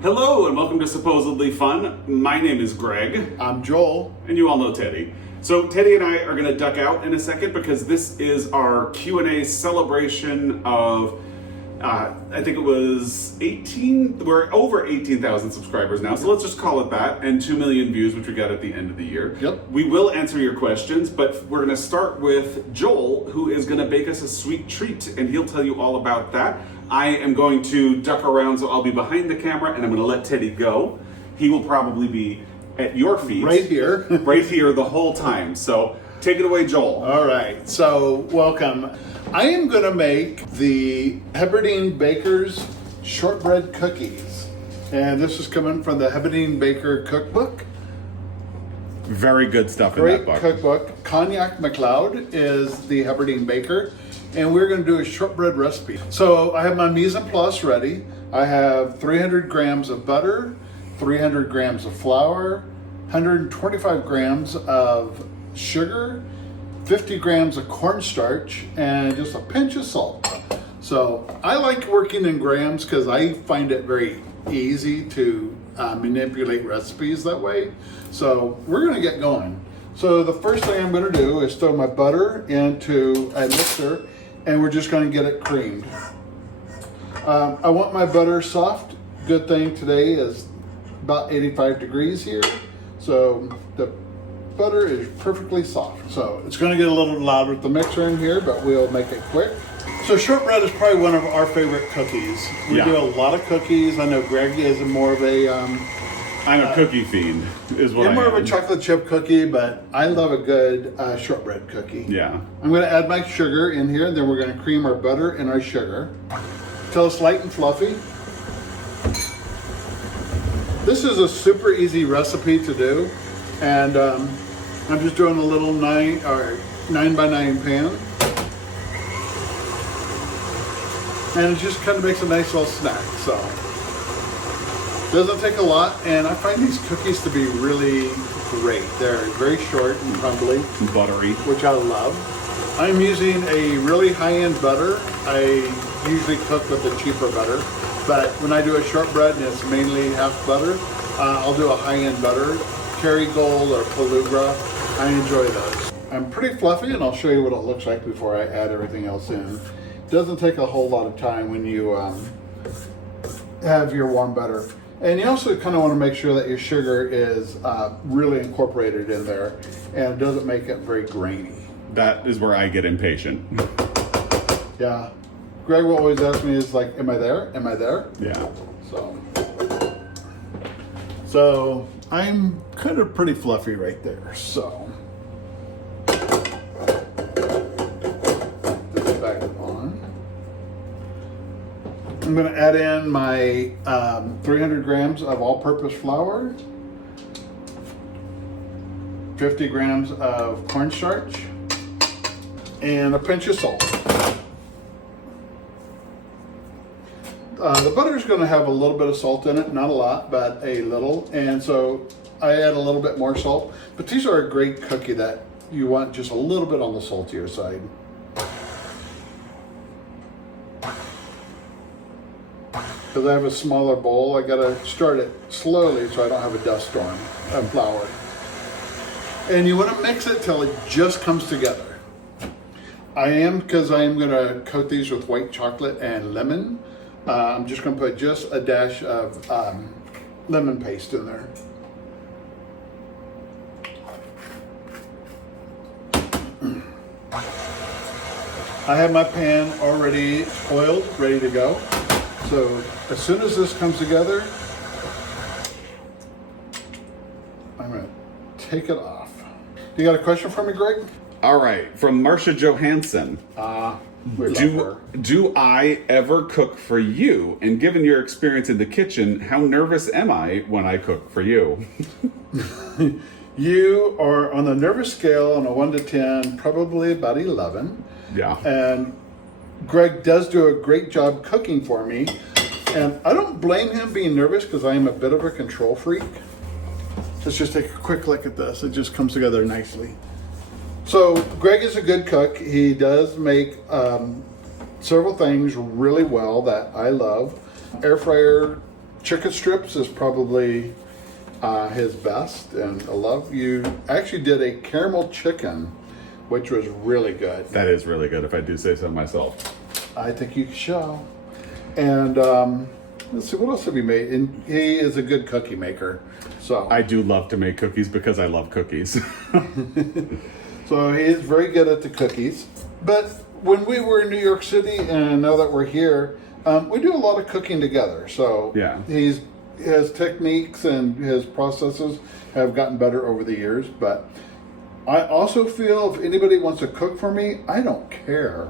Hello and welcome to Supposedly Fun. My name is Greg. I'm Joel. And you all know Teddy. So Teddy and I are going to duck out in a second because this is our Q&A celebration of, I think it was 18, we're over 18,000 subscribers now, so let's just call it that, and 2 million views, which we got at the end of the year. Yep. We will answer your questions, but we're going to start with Joel, who is going to bake us a sweet treat, and he'll tell you all about that. I am going to duck around, so I'll be behind the camera, and I'm going to let Teddy go. He will probably be at your feet. Right here. Right here the whole time. So take it away, Joel. All right, so welcome. I am going to make the Heberdean Baker's shortbread cookies. And this is coming from the Heberdean Baker cookbook. Very good stuff in Great that book. cookbook. Cognac MacLeod is the Heberdean Baker. And we're going to do a shortbread recipe. So I have my mise en place ready. I have 300 grams of butter, 300 grams of flour, 125 grams of sugar, 50 grams of cornstarch, and just a pinch of salt. So I like working in grams because I find it very easy to manipulate recipes that way. So we're going to get going. So the first thing I'm going to do is throw my butter into a mixer, and we're just going to get it creamed. I want my butter soft. Good thing today is about 85 degrees here, so the butter is perfectly soft. So it's going to get a little loud with the mixer in here, but we'll make it quick. So shortbread is probably one of our favorite cookies. We do a lot of cookies. I know Greg is more of a I'm a cookie fiend, is what I am. you're more of a chocolate chip cookie, but I love a good shortbread cookie. Yeah. I'm going to add my sugar in here, and then we're going to cream our butter and our sugar till it's light and fluffy. This is a super easy recipe to do, and I'm just doing a little 9 by 9 pan, and it just kind of makes a nice little snack. So doesn't take a lot, and I find these cookies to be really great. They're very short and crumbly, Buttery. which I love. I'm using a really high-end butter. I usually cook with a cheaper butter, but when I do a shortbread and it's mainly half butter, I'll do a high-end butter, Kerrygold or Pelugra. I enjoy those. I'm pretty fluffy, and I'll show you what it looks like before I add everything else in. It doesn't take a whole lot of time when you have your warm butter. And you also kind of want to make sure that your sugar is really incorporated in there, and it doesn't make it very grainy. That is where I get impatient. Yeah. Greg will always ask me, is like, am I there? Am I there? Yeah. So I'm kind of pretty fluffy right there. So this back on. I'm going to add in my 300 grams of all-purpose flour, 50 grams of cornstarch, and a pinch of salt. The butter is going to have a little bit of salt in it, not a lot, but a little. And so I add a little bit more salt. But these are a great cookie that you want just a little bit on the saltier side. Because I have a smaller bowl, I got to start it slowly so I don't have a dust storm of flour. And you want to mix it till it just comes together. Because I am going to coat these with white chocolate and lemon. I'm just going to put just a dash of lemon paste in there. I have my pan already oiled, ready to go. So as soon as this comes together, I'm going to take it off. You got a question for me, Greg? All right. From Marcia Johansson. We love her. Do I ever cook for you? And given your experience in the kitchen, how nervous am I when I cook for you? You are on the nervous scale on a 1 to 10, probably about 11. Yeah. And Greg does do a great job cooking for me. And I don't blame him being nervous because I am a bit of a control freak. Let's just take a quick look at this. It just comes together nicely. So Greg is a good cook. He does make several things really well that I love. Air fryer chicken strips is probably his best, and I love you. Actually, did a caramel chicken, which was really good. That is really good, if I do say so myself. I think you shall. And let's see, what else have we made? And he is a good cookie maker. So I do love to make cookies because I love cookies. So he is very good at the cookies. But when we were in New York City, and now that we're here, we do a lot of cooking together. So Yeah. his techniques and his processes have gotten better over the years. But I also feel if anybody wants to cook for me, I don't care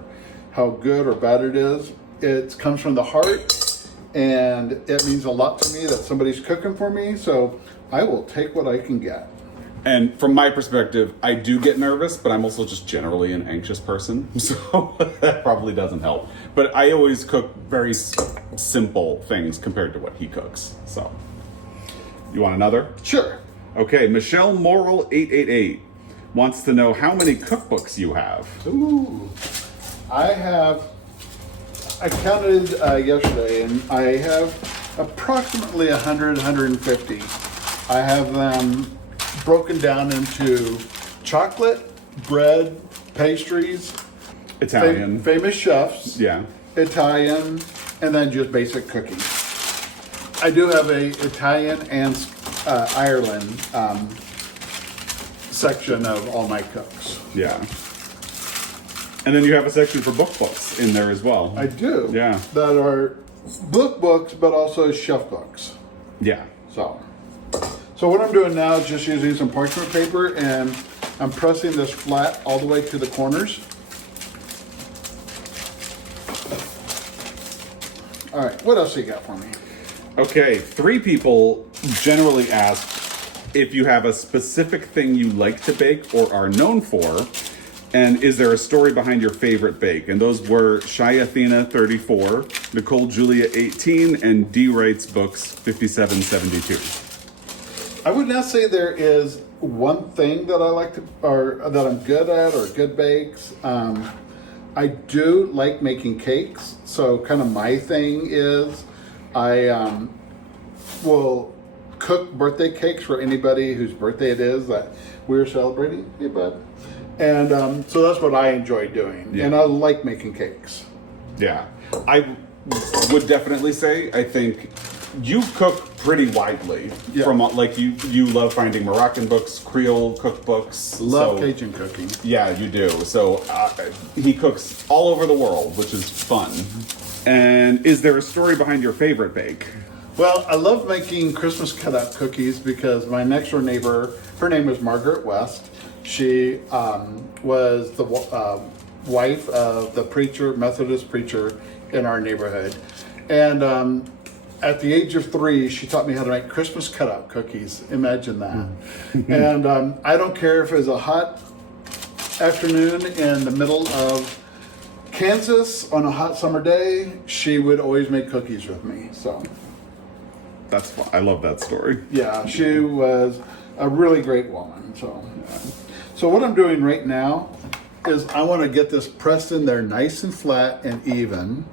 how good or bad it is. It comes from the heart, and it means a lot to me that somebody's cooking for me. So I will take what I can get. And from my perspective, I do get nervous, but I'm also just generally an anxious person, so that probably doesn't help. But I always cook very simple things compared to what he cooks. So, you want another? Sure. Okay, Michelle Morrill 888 wants to know how many cookbooks you have. Ooh. I counted yesterday, and I have approximately 100, 150. I have them broken down into chocolate, bread, pastries, Italian. famous chefs, Yeah. Italian, and then just basic cooking. I do have a Italian and Ireland section of all my cooks. Yeah. And then you have a section for books in there as well. I do. Yeah. That are books, but also chef books. Yeah. So what I'm doing now is just using some parchment paper, and I'm pressing this flat all the way to the corners. All right, what else you got for me? Okay, 3 people generally ask if you have a specific thing you like to bake or are known for, and is there a story behind your favorite bake? And those were Shy Athena 34, Nicole Julia 18, and D Wright's Books 5772. I would not say there is one thing that I like to, or that I'm good at, or good bakes. I do like making cakes, so kind of my thing is I will cook birthday cakes for anybody whose birthday it is that we're celebrating. Hey, bud. And so that's what I enjoy doing, Yeah. and I like making cakes. Yeah, I would definitely say I think you cook pretty widely. Yeah. From like you love finding Moroccan books, Creole cookbooks. Love so, Cajun cooking. Yeah, you do. So he cooks all over the world, which is fun. And is there a story behind your favorite bake? Well, I love making Christmas cutout cookies because my next door neighbor, her name is Margaret West. She was the wife of the preacher, Methodist preacher in our neighborhood. And at the age of 3, she taught me how to make Christmas cutout cookies. Imagine that. And I don't care if it was a hot afternoon in the middle of Kansas on a hot summer day, she would always make cookies with me. So That's fun. I love that story. yeah, she was a really great woman. So what I'm doing right now is I want to get this pressed in there nice and flat and even,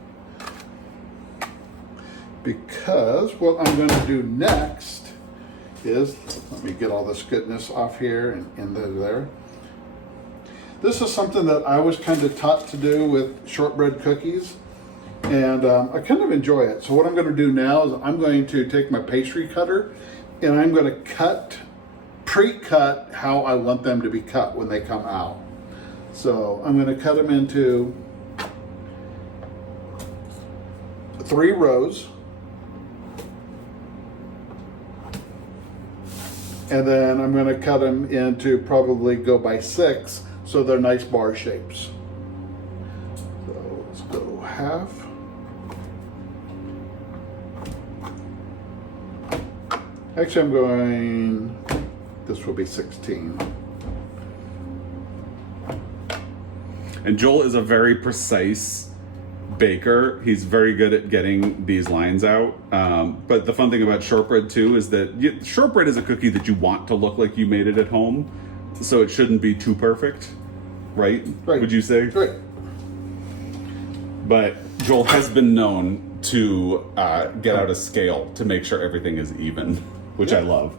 because what I'm going to do next is, let me get all this goodness off here and into there. This is something that I was kind of taught to do with shortbread cookies, and I kind of enjoy it. So what I'm going to do now is I'm going to take my pastry cutter and I'm going to pre-cut how I want them to be cut when they come out. So I'm going to cut them into 3 rows. And then I'm going to cut them into probably go by 6, so they're nice bar shapes. So let's go half. Actually, I'm going, this will be 16. And Joel is a very precise baker. He's very good at getting these lines out. But the fun thing about shortbread too is that shortbread is a cookie that you want to look like you made it at home. So it shouldn't be too perfect, right? Right. Would you say? Right. But Joel has been known to get out a scale to make sure everything is even, which I love.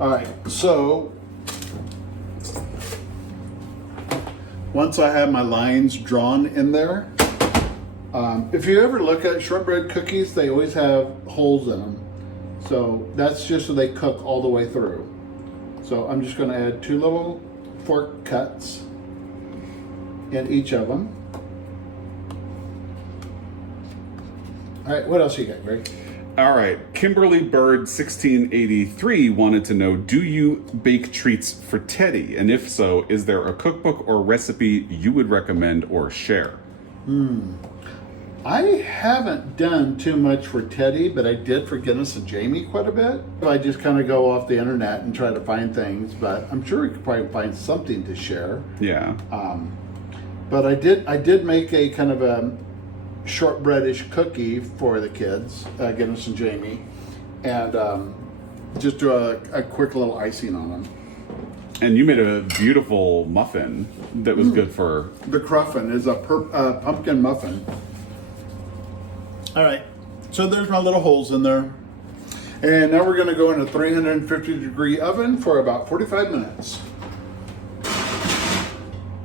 All right, so once I have my lines drawn in there, if you ever look at shortbread cookies, they always have holes in them. So that's just so they cook all the way through. So I'm just going to add 2 little fork cuts in each of them. All right, what else you got, Greg? All right, Kimberly Bird 1683 wanted to know, do you bake treats for Teddy? And if so, is there a cookbook or recipe you would recommend or share? I haven't done too much for Teddy, but I did for Guinness and Jamie quite a bit. I just kind of go off the internet and try to find things, but I'm sure we could probably find something to share. Yeah. But I did make a kind of a shortbreadish cookie for the kids, Guinness and Jamie, and just do a quick little icing on them. And you made a beautiful muffin that was good for... The cruffin is a pumpkin muffin. All right, so there's my little holes in there. And now we're gonna go in a 350-degree oven for about 45 minutes.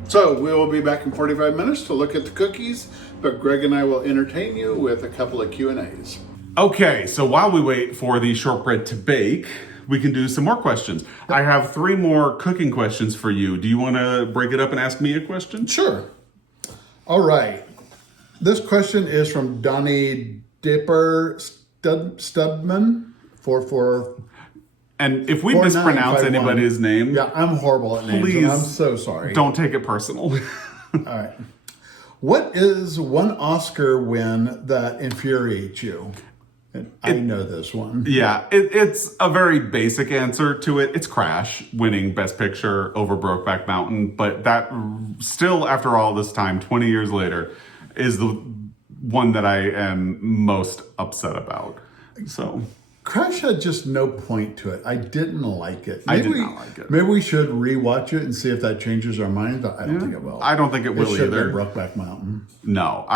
So we will be back in 45 minutes to look at the cookies, but Greg and I will entertain you with a couple of Q&As. Okay, so while we wait for the shortbread to bake, we can do some more questions. I have 3 more cooking questions for you. Do you want to break it up and ask me a question? Sure. All right. This question is from Donnie Dipper Stubman, 44. And if we mispronounce 4951. anybody's name, Yeah, I'm horrible at names. Please And I'm so sorry. don't take it personal. All right. What is one Oscar win that infuriates you? And I know this one. Yeah, it's a very basic answer to it. It's Crash winning Best Picture over Brokeback Mountain, but that still, after all this time, 20 years later, is the one that I am most upset about. So Crash had just no point to it. I didn't like it. I did not like it. Maybe we should rewatch it and see if that changes our mind. But I don't think it will. I don't think it will should either. have been Brokeback Mountain. No,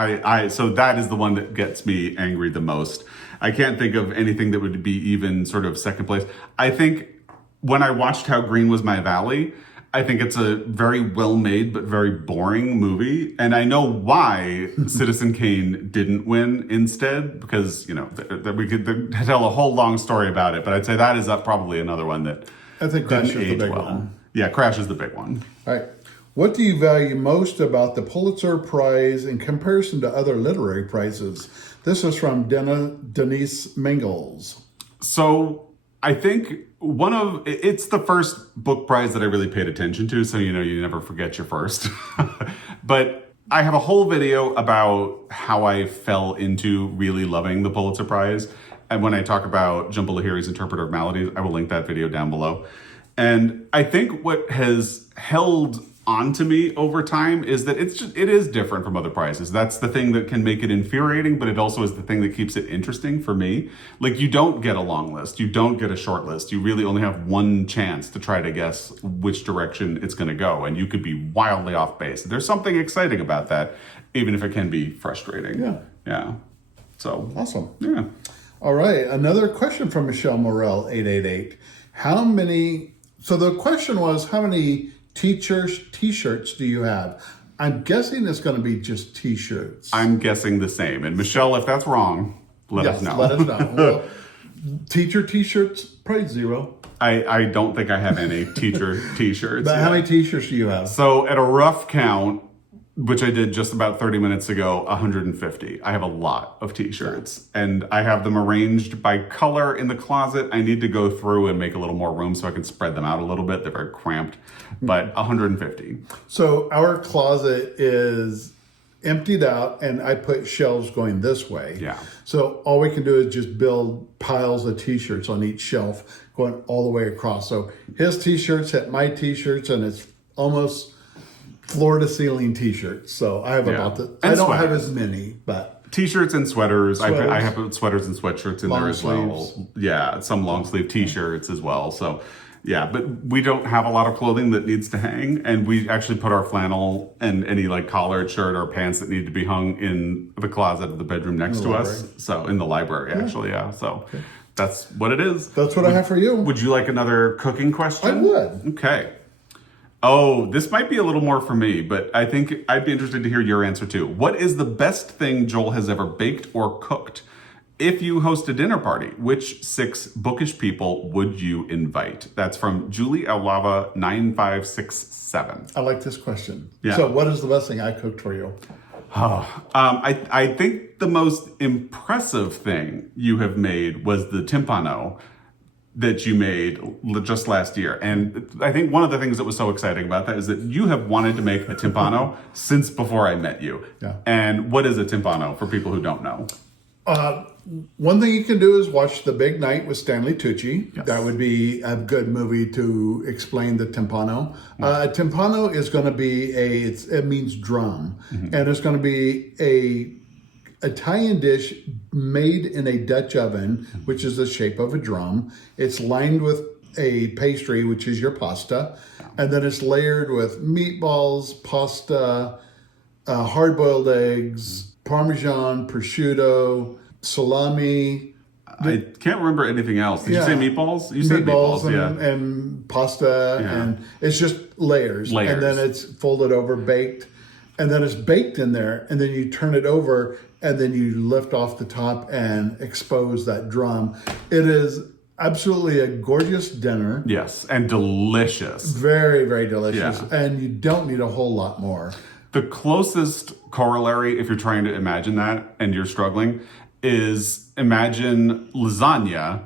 so that is the one that gets me angry the most. I can't think of anything that would be even sort of second place. I think when I watched How Green Was My Valley, I think it's a very well-made but very boring movie. And I know why Citizen Kane didn't win instead, because, you know, we could tell a whole long story about it. But I'd say that is probably another one that I think Crash didn't is the age big well. one. Yeah, Crash is the big one. All right. What do you value most about the Pulitzer Prize in comparison to other literary prizes? This is from Denise Mingles. So I think it's the first book prize that I really paid attention to. So, you know, you never forget your first. But I have a whole video about how I fell into really loving the Pulitzer Prize. And when I talk about Jhumpa Lahiri's Interpreter of Maladies, I will link that video down below. And I think what has held on to me over time is that it is different from other prizes. That's the thing that can make it infuriating, but it also is the thing that keeps it interesting for me. Like, you don't get a long list, you don't get a short list. You really only have one chance to try to guess which direction it's going to go, and you could be wildly off base. There's something exciting about that, even if it can be frustrating. Yeah. So Awesome. yeah. All right. Another question from Michelle Morel, 888. So the question was, how many t-shirts do you have? I'm guessing it's going to be just t-shirts. I'm guessing the same. And Michelle, if that's wrong, let us know. Let us know. Well, teacher t-shirts, probably 0. I don't think I have any teacher t-shirts. But how many t-shirts do you have? So at a rough count, which I did just about 30 minutes ago, 150. I have a lot of t-shirts, and I have them arranged by color in the closet. I need to go through and make a little more room so I can spread them out a little bit. They're very cramped, but 150. So our closet is emptied out, and I put shelves going this way. Yeah. So all we can do is just build piles of t-shirts on each shelf going all the way across. So his t-shirts hit my t-shirts, and it's almost floor to ceiling t-shirts. So I have about I don't have as many, but t-shirts and sweaters. I have sweaters and sweatshirts in Long there as well. sleeves. Yeah, some long sleeve t-shirts as well. So Yeah, but we don't have a lot of clothing that needs to hang, and we actually put our flannel and any like collared shirt or pants that need to be hung in the closet of the bedroom next to us. So in the library, actually, yeah. So that's what it is. That's what I have for you. Would you like another cooking question? I would. Okay. Oh, this might be a little more for me, but I think I'd be interested to hear your answer too. What is the best thing Joel has ever baked or cooked? If you host a dinner party, which 6 bookish people would you invite? That's from Julie Alava 9567. I like this question. Yeah. So what is the best thing I cooked for you? I think the most impressive thing you have made was the timpano that you made just last year. And I think one of the things that was so exciting about that is that you have wanted to make a timpano since before I met you. Yeah. And what is a timpano for people who don't know? One thing you can do is watch The Big Night with Stanley Tucci. Yes. That would be a good movie to explain the timpano. Timpano is going to be it means drum, and it's going to be a Italian dish made in a Dutch oven, which is the shape of a drum. It's lined with a pastry, which is your pasta, and then it's layered with meatballs, pasta, hard-boiled eggs, Parmesan, prosciutto, salami. I can't remember anything else. Did you say meatballs? You said meatballs, and pasta, and it's just layers. And then it's folded over, baked, and then it's baked in there, and then you turn it over, and then you lift off the top and expose that drum. It is absolutely a gorgeous dinner. Yes, and delicious. Very, very delicious. Yeah. And you don't need a whole lot more. The closest corollary, if you're trying to imagine that and you're struggling, is imagine lasagna,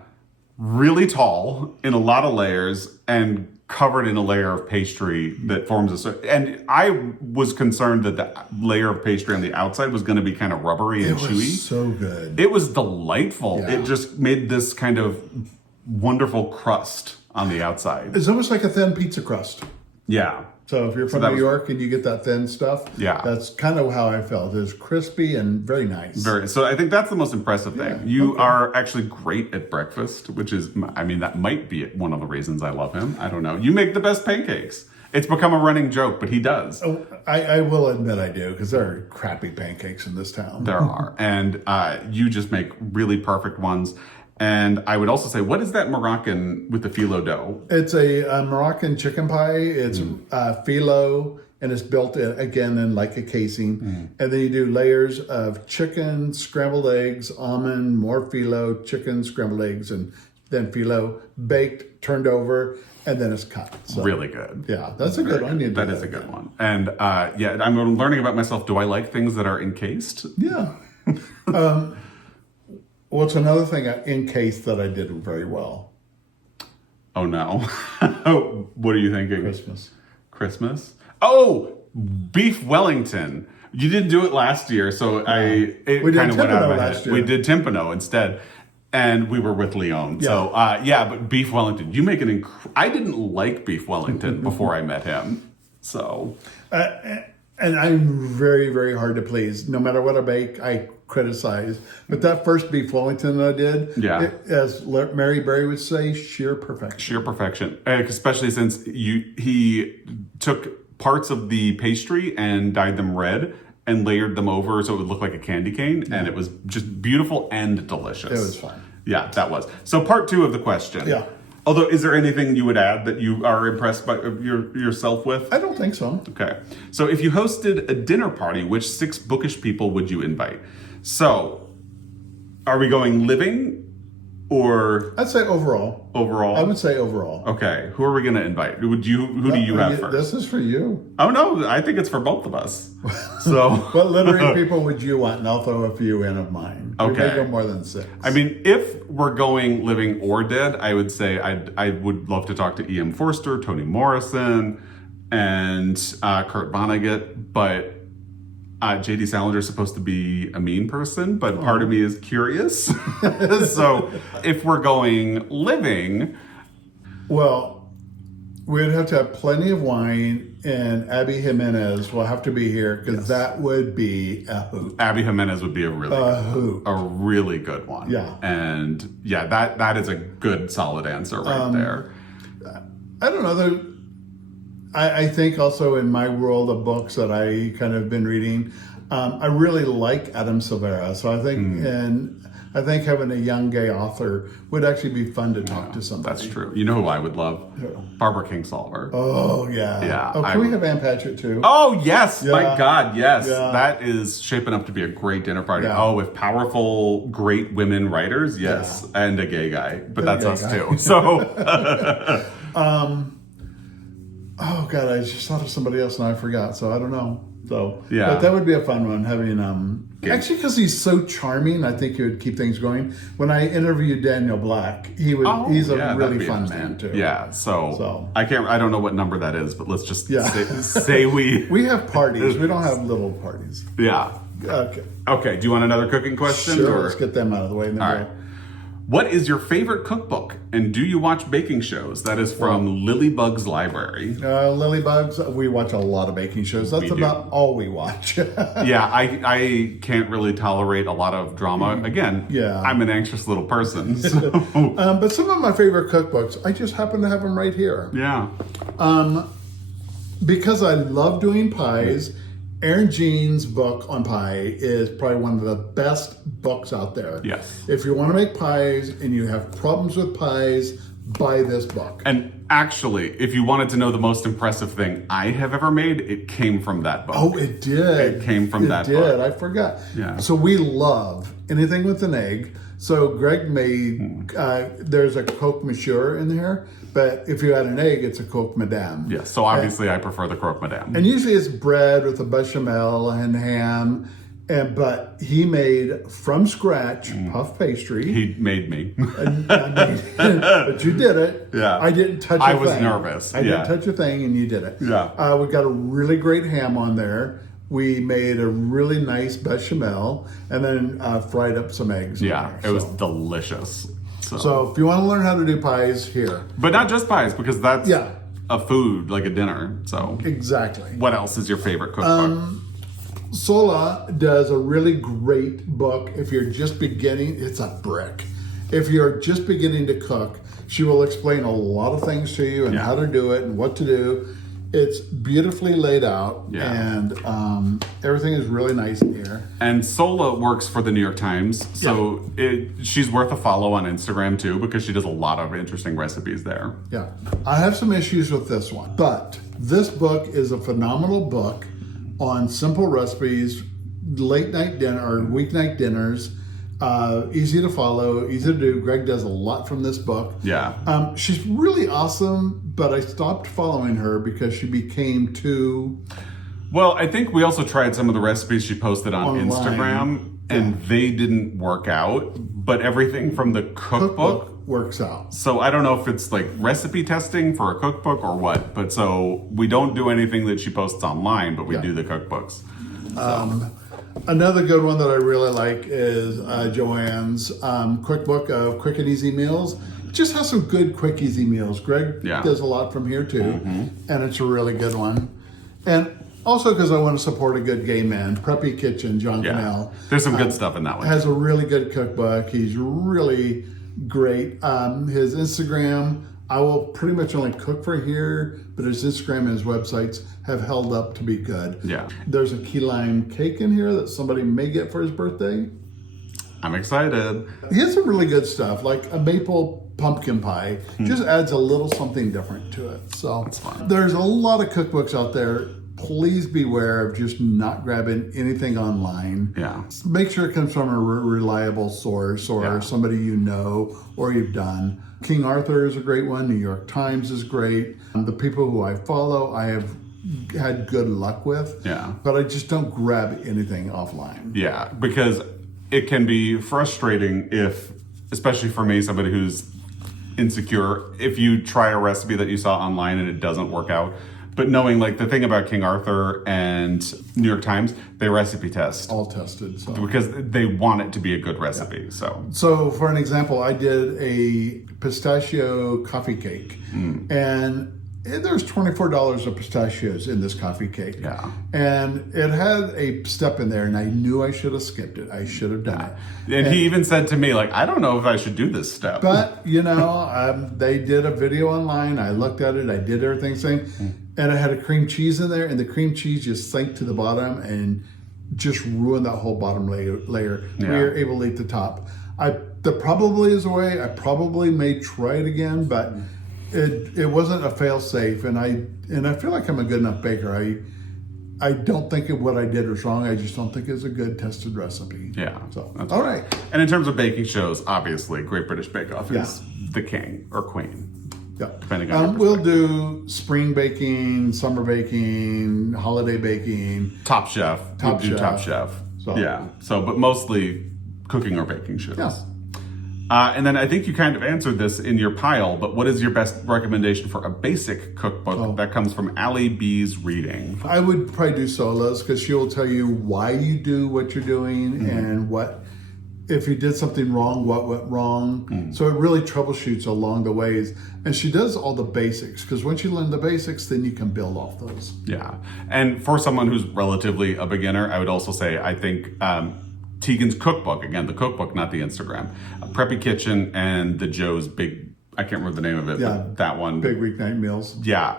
really tall in a lot of layers and covered in a layer of pastry that forms and I was concerned that the layer of pastry on the outside was going to be kind of rubbery and chewy. It was so good. It was delightful. Yeah. It just made this kind of wonderful crust on the outside. It's almost like a thin pizza crust. Yeah. So if you're from New York and you get that thin stuff, that's kind of how I felt. It was crispy and very nice. So I think that's the most impressive thing. You are actually great at breakfast, which is, I mean, that might be one of the reasons I love him. I don't know. You make the best pancakes. It's become a running joke, but he does. Oh, I will admit I do, because there are crappy pancakes in this town. There are. And you just make really perfect ones. And I would also say, what is that Moroccan with the phyllo dough? It's a Moroccan chicken pie. It's phyllo, and it's built in like a casing. And then you do layers of chicken, scrambled eggs, almond, more phyllo, chicken, scrambled eggs, and then phyllo, baked, turned over, and then it's cut. So, really good. Yeah, that's a good one. That is a good one. And I'm learning about myself. Do I like things that are encased? Yeah. What's another thing encased that I did very well? Oh no. What are you thinking? Christmas? Oh, beef Wellington. You didn't do it last year, so it kind of went out of my head. We did timpano instead, and we were with Leon. Yeah. So but beef Wellington. You make I didn't like beef Wellington before I met him. So and I'm very, very hard to please. No matter what I bake, I criticize. But that first beef Wellington that I did, as Mary Berry would say, sheer perfection. Sheer perfection. Especially since he took parts of the pastry and dyed them red and layered them over so it would look like a candy cane. Yeah. And it was just beautiful and delicious. It was fun. Yeah, that was. So part 2 of the question. Yeah. Although, is there anything you would add that you are impressed by yourself with? I don't think so. Okay. So if you hosted a dinner party, which 6 bookish people would you invite? So, are we going living or? I'd say overall. Overall? I would say overall. Okay. Who are we going to invite? Who do you have first? This is for you. Oh, no. I think it's for both of us. So. What literary people would you want? And I'll throw a few in of mine. Okay. We may go more than 6. I mean, if we're going living or dead, I would say I would love to talk to E.M. Forster, Toni Morrison, and Kurt Vonnegut, but J.D. Salinger is supposed to be a mean person, but part of me is curious. So if we're going living... Well, we'd have to have plenty of wine, and Abby Jimenez will have to be here, because that would be a hoot. Abby Jimenez would be a really good one. Yeah. And that is a good, solid answer right there. I don't know. I think also in my world of books that I kind of been reading, I really like Adam Silvera. So I think, and I think having a young gay author would actually be fun to talk to somebody. That's true. You know who I would love? Barbara Kingsolver. Oh, yeah. Yeah, Oh, can we have Ann Patchett too? Oh, yes. Yeah. My God, yes. Yeah. That is shaping up to be a great dinner party. Yeah. Oh, with powerful, great women writers, yes. Yeah. And a gay guy. But And a that's gay us guy. too. So, Oh, God, I just thought of somebody else and I forgot. So I don't know. So, Yeah. But that would be a fun one, having, actually, because he's so charming, I think he would keep things going. When I interviewed Daniel Black, he's a that'd really be fun interesting. man too. Yeah. So I don't know what number that is, but let's just Yeah. say we. We have parties. We don't have little parties. Yeah. Okay. Okay. Do you want another cooking question? Sure, Or? let's get them out of the way. And then All right. What is your favorite cookbook? And do you watch baking shows? That is from Lilybug's Library. Lilybugs, we watch a lot of baking shows. That's We do. about all we watch. Yeah, I can't really tolerate a lot of drama. Again, Yeah. I'm an anxious little person. So, But some of my favorite cookbooks, I just happen to have them right here. yeah. Because I love doing pies, Erin Jean's book on pie is probably one of the best books out there. Yes. If you want to make pies and you have problems with pies, buy this book. And actually, if you wanted to know the most impressive thing I have ever made, it came from that book. Oh, it did. It came from that It did. book. I forgot. Yeah. So we love anything with an egg. So Greg made, there's a Coke Monsieur in here, but if you add an egg, it's a Coke Madame. Yes, so obviously I prefer the croque madame. And usually it's bread with a bechamel and ham. But he made from scratch puff pastry. He made me. But you did it. Yeah. I didn't touch a I thing. was nervous. I Yeah. didn't touch a thing, and you did it. Yeah. We got a really great ham on there. We made a really nice bechamel, and then fried up some eggs. in Yeah, there. it was delicious. So if you want to learn how to do pies, here. But not just pies, because that's Yeah. a food, like a dinner. So Exactly. what else is your favorite cookbook? Sola does a really great book. If you're just beginning, it's a brick. If you're just beginning to cook, she will explain a lot of things to you and Yeah. how to do it and what to do. It's beautifully laid out, Yeah. and everything is really nice in here. And Sola works for the New York Times, so she's worth a follow on Instagram too, because she does a lot of interesting recipes there. Yeah, I have some issues with this one, but this book is a phenomenal book on simple recipes, late night dinner or weeknight dinners. Easy to follow, easy to do. Greg does a lot from this book. Yeah. She's really awesome, but I stopped following her because she became too... Well, I think we also tried some of the recipes she posted on Online. Instagram, and they didn't work out, but everything from the cookbook. works out. So I don't know if it's like recipe testing for a cookbook or what, but so we don't do anything that she posts online, but we do the cookbooks. Another good one that I really like is Joanne's quick book of quick and easy meals. It just has some good quick easy meals. Greg does a lot from here too, and it's a really good one. And also because I want to support a good gay man, Preppy Kitchen, John Cannell. There's some good stuff in that one. Has a really good cookbook. He's really great. His Instagram, I will pretty much only cook for here, but his Instagram and his websites have held up to be good. Yeah. There's a key lime cake in here that somebody may get for his birthday. I'm excited. He has some really good stuff, like a maple pumpkin pie. Just adds a little something different to it. So That's fun. there's a lot of cookbooks out there. Please beware of just not grabbing anything online. Yeah. Make sure it comes from a reliable source or somebody you know or you've done. King Arthur is a great one. New York Times is great. The people who I follow, I have had good luck with. Yeah. But I just don't grab anything offline. Yeah, because it can be frustrating if, especially for me, somebody who's insecure, if you try a recipe that you saw online and it doesn't work out. But knowing, like, the thing about King Arthur and New York Times, they recipe test All tested. So. because they want it to be a good recipe. So for an example, I did a pistachio coffee cake, and there's $24 of pistachios in this coffee cake. Yeah. And it had a step in there, and I knew I should have skipped it. I should have done it. And he even said to me, like, I don't know if I should do this step. But, they did a video online. I looked at it. I did everything same. And it had a cream cheese in there, and the cream cheese just sank to the bottom and just ruined that whole bottom layer. Yeah. We were able to eat the top. There probably is a way. I probably may try it again, but it wasn't a fail safe. And I feel like I'm a good enough baker. I don't think what I did was wrong. I just don't think it's a good tested recipe. Yeah. So, That's all right. And in terms of baking shows, obviously, Great British Bake Off is the king or queen. Yeah. Depending on your we'll perspective. do spring baking, summer baking, holiday baking. Top Chef. Top We do Chef. Top Chef. So- Yeah. So, but mostly cooking or baking shows. Yeah. And then I think you kind of answered this in your pile, but what is your best recommendation for a basic cookbook that comes from Allie B's Reading? I would probably do solos because she'll tell you why you do what you're doing and if you did something wrong, what went wrong. So it really troubleshoots along the ways. And she does all the basics because once you learn the basics, then you can build off those. Yeah. And for someone who's relatively a beginner, I would also say, I think Tegan's cookbook, again, the cookbook, not the Instagram, Preppy Kitchen and the Joe's Big, I can't remember the name of it, Yeah. but that one. Big weeknight meals. Yeah.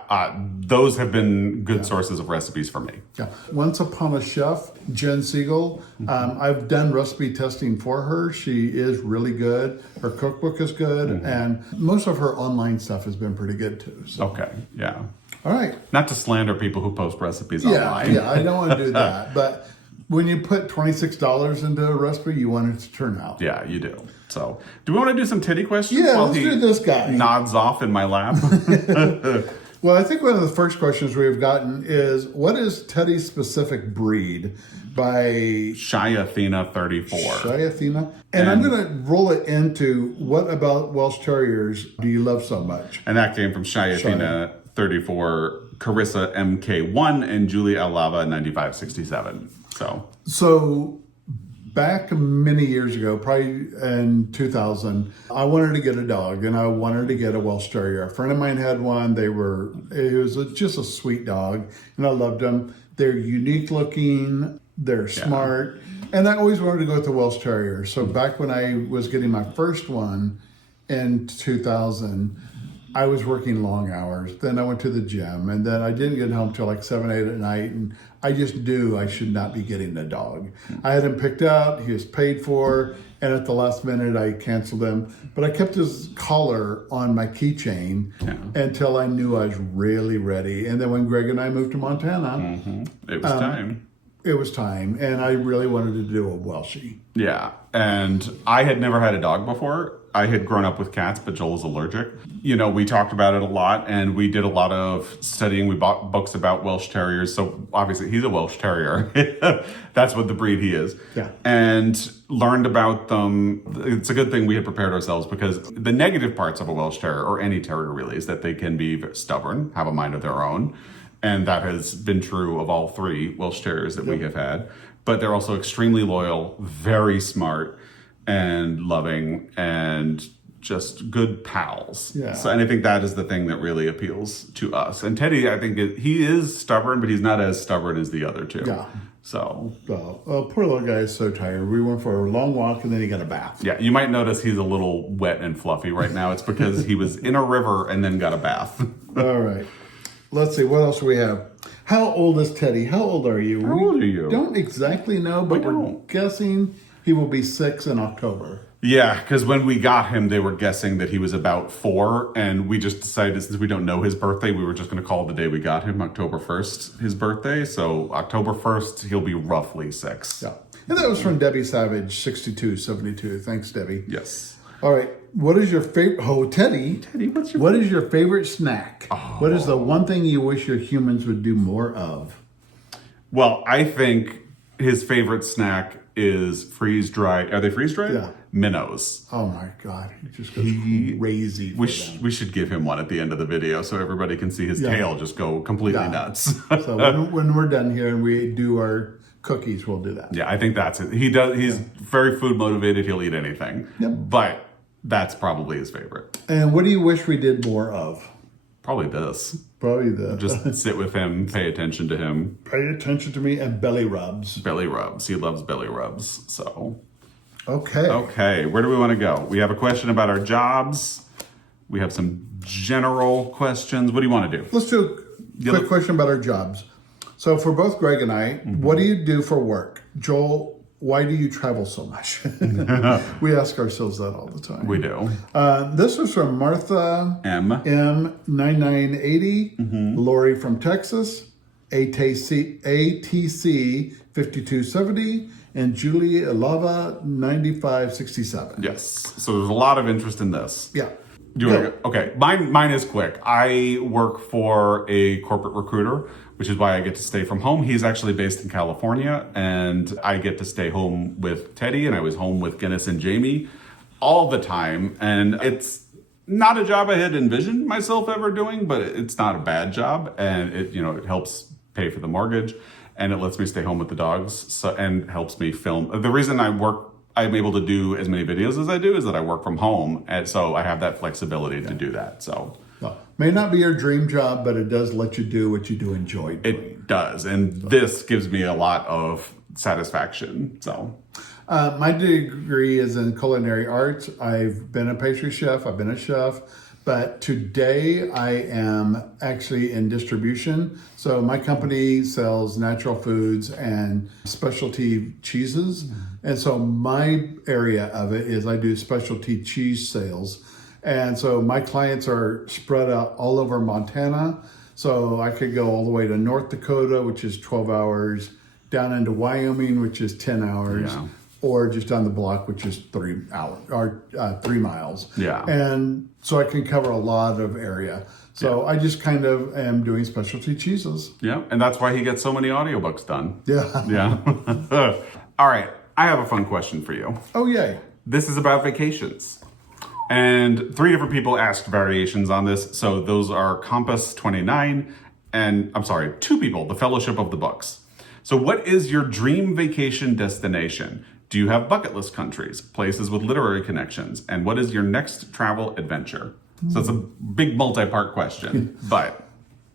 Those have been good sources of recipes for me. Yeah. Once Upon a Chef, Jen Siegel. I've done recipe testing for her. She is really good. Her cookbook is good. And most of her online stuff has been pretty good too. So. Okay. Yeah. All right. Not to slander people who post recipes Yeah, online. yeah, I don't want to do that. But when you put $26 into a recipe, you want it to turn out. Yeah, you do. So, do we want to do some titty questions? Yeah, while let's he do this guy. nods off in my lap? Well, I think one of the first questions we've gotten is, what is Teddy's specific breed by Shy Athena 34. Shy Athena? And I'm going to roll it into, what about Welsh Terriers do you love so much? And that came from Shy Athena 34, Carissa MK1, and Julie L. Lava 9567. So back many years ago, probably in 2000, I wanted to get a dog and I wanted to get a Welsh Terrier. A friend of mine had one. It was just a sweet dog and I loved them. They're unique looking, they're smart, and I always wanted to go with the Welsh Terrier. So back when I was getting my first one in 2000, I was working long hours. Then I went to the gym, and then I didn't get home till like 7, 8 at night. And I just knew I should not be getting a dog. I had him picked out, he was paid for, and at the last minute I canceled him. But I kept his collar on my keychain until I knew I was really ready. And then when Greg and I moved to Montana, It was time. it was time, and I really wanted to do a Welshie. Yeah. And I had never had a dog before. I had grown up with cats, but Joel was allergic. We talked about it a lot, and we did a lot of studying. We bought books about Welsh Terriers. So obviously he's a Welsh Terrier. That's what the breed he is. Yeah. And learned about them. It's a good thing we had prepared ourselves, because the negative parts of a Welsh Terrier, or any terrier really, is that they can be stubborn, have a mind of their own. And that has been true of all 3 Welsh Terriers that we have had. But they're also extremely loyal, very smart, and loving, and just good pals. Yeah. So, and I think that is the thing that really appeals to us. And Teddy, I think he is stubborn, but he's not as stubborn as the other 2. Yeah. So, Poor little guy is so tired. We went for a long walk, and then he got a bath. yeah, you might notice he's a little wet and fluffy right now. It's because he was in a river and then got a bath. All right. Let's see, what else do we have? How old is Teddy? How old are you? How old are you? Don't exactly know, but we're guessing he will be 6 in October. Yeah, because when we got him, they were guessing that he was about 4, and we just decided, since we don't know his birthday, we were just going to call the day we got him October 1st, his birthday. So October 1st, he'll be roughly 6. Yeah. And that was from Debbie Savage, 6272. Thanks, Debbie. Yes. All right. What is your favorite? Oh, Teddy. Teddy, What is your favorite snack? What is the one thing you wish your humans would do more of? Well, I think his favorite snack is freeze-dried. Are they freeze-dried? Yeah. Minnows. Oh my God, he just goes crazy. We should give him one at the end of the video so everybody can see his tail just go completely nuts. So when we're done here and we do our cookies, we'll do that. Yeah, I think that's it. He's very food motivated. He'll eat anything. Yep. But that's probably his favorite. And what do you wish we did more of? Probably this. Probably the Just sit with him, pay attention to him. pay attention to me and belly rubs. Belly rubs. He loves belly rubs. So, Okay. okay, where do we want to go? We have a question about our jobs. We have some general questions. What do you want to do? Let's do a quick question about our jobs. So for both Greg and I, what do you do for work? Joel, why do you travel so much? We ask ourselves that all the time. We do. This is from Martha M. M9980, Lori from Texas, ATC 5270, and Julie Alava 9567. Yes. So there's a lot of interest in this. Yeah. Do you want to go? Okay, mine is quick. I work for a corporate recruiter, which is why I get to stay from home. He's actually based in California, and I get to stay home with Teddy, and I was home with Guinness and Jamie all the time. And it's not a job I had envisioned myself ever doing, but it's not a bad job, and it helps pay for the mortgage, and it lets me stay home with the dogs, and helps me film. The reason I'm able to do as many videos as I do is that I work from home, and so I have that flexibility to do that. So Well, may not be your dream job, but it does let you do what you do enjoy doing. it does, and this gives me a lot of satisfaction. So My degree is in culinary arts. I've been a pastry chef. I've been a chef. But today I am actually in distribution. So my company sells natural foods and specialty cheeses. And so my area of it is I do specialty cheese sales. And so my clients are spread out all over Montana. So I could go all the way to North Dakota, which is 12 hours, down into Wyoming, which is 10 hours. Yeah. Or just down the block, which is 3 hours or 3 miles. Yeah. And so I can cover a lot of area. So I just kind of am doing specialty cheeses. yeah, and that's why he gets so many audiobooks done. Yeah. Yeah. All right, I have a fun question for you. Oh, yay. This is about vacations. And 3 different people asked variations on this. So those are Compass 29 and 2 people, the Fellowship of the Books. So what is your dream vacation destination? Do you have bucket list countries, places with literary connections? And what is your next travel adventure? So it's a big multi-part question, but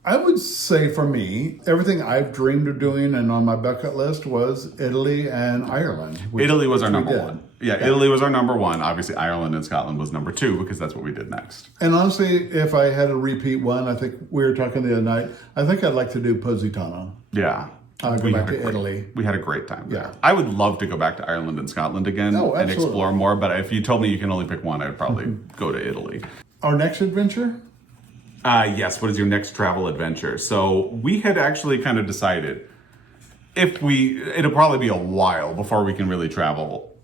I would say for me, everything I've dreamed of doing and on my bucket list was Italy and Ireland. Italy was our we number did. one. Yeah, Italy was our number one. Obviously, Ireland and Scotland was number 2 because that's what we did next. And honestly, if I had to repeat one, I think we were talking the other night, I think I'd like to do Positano. Yeah. Go back to Italy. We had a great time there. Yeah. I would love to go back to Ireland and Scotland again Oh, and absolutely. explore more, but if you told me you can only pick one, I'd probably go to Italy. Our next adventure? Yes, what is your next travel adventure? So we had actually kind of decided it'll probably be a while before we can really travel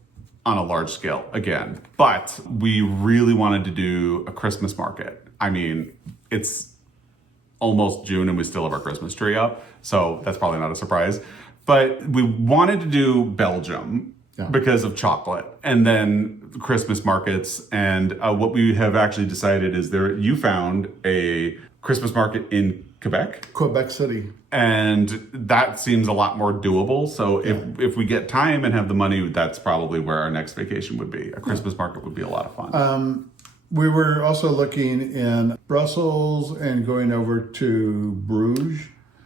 on a large scale again, but we really wanted to do a Christmas market. I mean, it's almost June and we still have our Christmas tree up, so that's probably not a surprise. But we wanted to do Belgium because of chocolate, and then Christmas markets. And what we have actually decided is you found a Christmas market in Quebec City. and that seems a lot more doable. So if we get time and have the money, that's probably where our next vacation would be. A Christmas market would be a lot of fun. We were also looking in Brussels and going over to Bruges.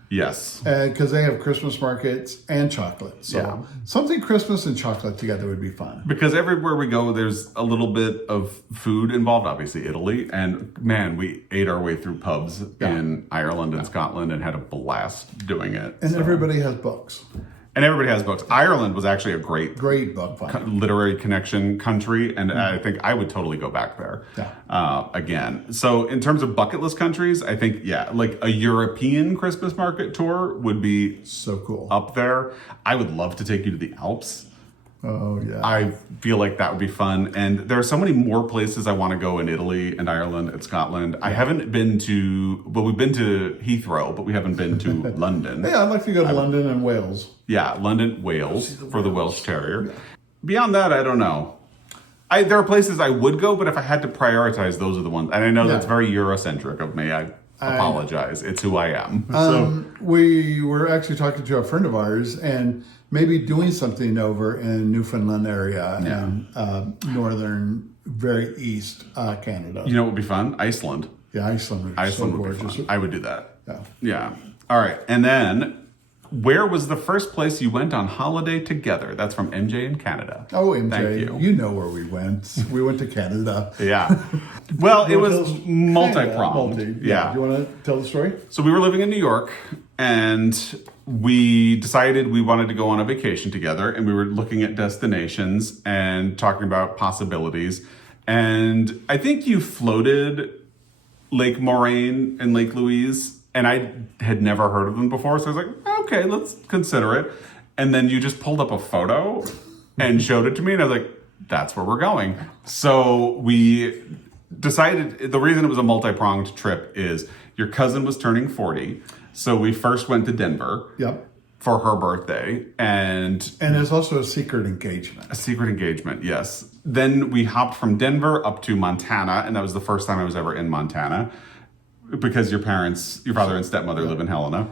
Yes. Because they have Christmas markets and chocolate. So something Christmas and chocolate together would be fun. Because everywhere we go, there's a little bit of food involved, obviously Italy. And man, we ate our way through pubs in Ireland and Scotland and had a blast doing it. And everybody has books. And everybody has books. Ireland was actually a great book fun. literary connection country, and I think I would totally go back there again. So in terms of bucket list countries, I think, like a European Christmas market tour would be so cool. up there. I would love to take you to the Alps. Oh, yeah. I feel like that would be fun. And there are so many more places I want to go in Italy and Ireland and Scotland. I haven't been to, we've been to Heathrow, but we haven't been to London. Yeah, I'd like to go to London and Wales. Yeah, London, Wales for the Welsh Terrier. Yeah. Beyond that, I don't know. There are places I would go, but if I had to prioritize, those are the ones. And I know that's very Eurocentric of me. I apologize. It's who I am. We were actually talking to a friend of ours and maybe doing something over in Newfoundland area and northern, very east Canada. You know what would be fun? Iceland. Yeah, Iceland is so Iceland would be gorgeous. fun. I would do that. Yeah. Yeah. All right. And then, where was the first place you went on holiday together? That's from MJ in Canada. Oh, MJ, Thank you. know where we went. We went to Canada. Yeah. Well, it was Kinda multi-pronged. Yeah. Do you want to tell the story? So we were living in New York, and we decided we wanted to go on a vacation together, and we were looking at destinations and talking about possibilities. And I think you floated Lake Moraine and Lake Louise, and I had never heard of them before, so I was like, okay, let's consider it. And then you just pulled up a photo and showed it to me, and I was like, that's where we're going. So we decided, the reason it was a multi-pronged trip is your cousin was turning 40, so we first went to Denver. Yep. For her birthday, and there's also a secret engagement. A secret engagement, yes. Then we hopped from Denver up to Montana, and that was the first time I was ever in Montana because your father and stepmother live in Helena.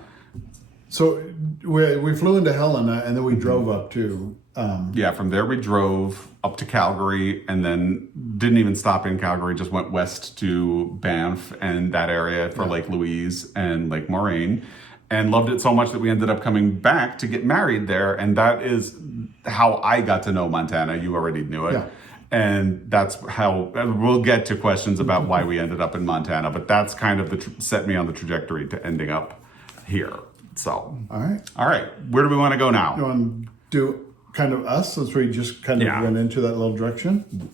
So we flew into Helena, and then we drove up to... From there we drove up to Calgary, and then didn't even stop in Calgary, just went west to Banff and that area for Lake Louise and Lake Moraine. And loved it so much that we ended up coming back to get married there. And that is how I got to know Montana. You already knew it. Yeah. And that's how, we'll get to questions about why we ended up in Montana, but that's kind of set me on the trajectory to ending up here. So. All right. Where do we want to go now? You want to do kind of us, since we just kind of went into that little direction?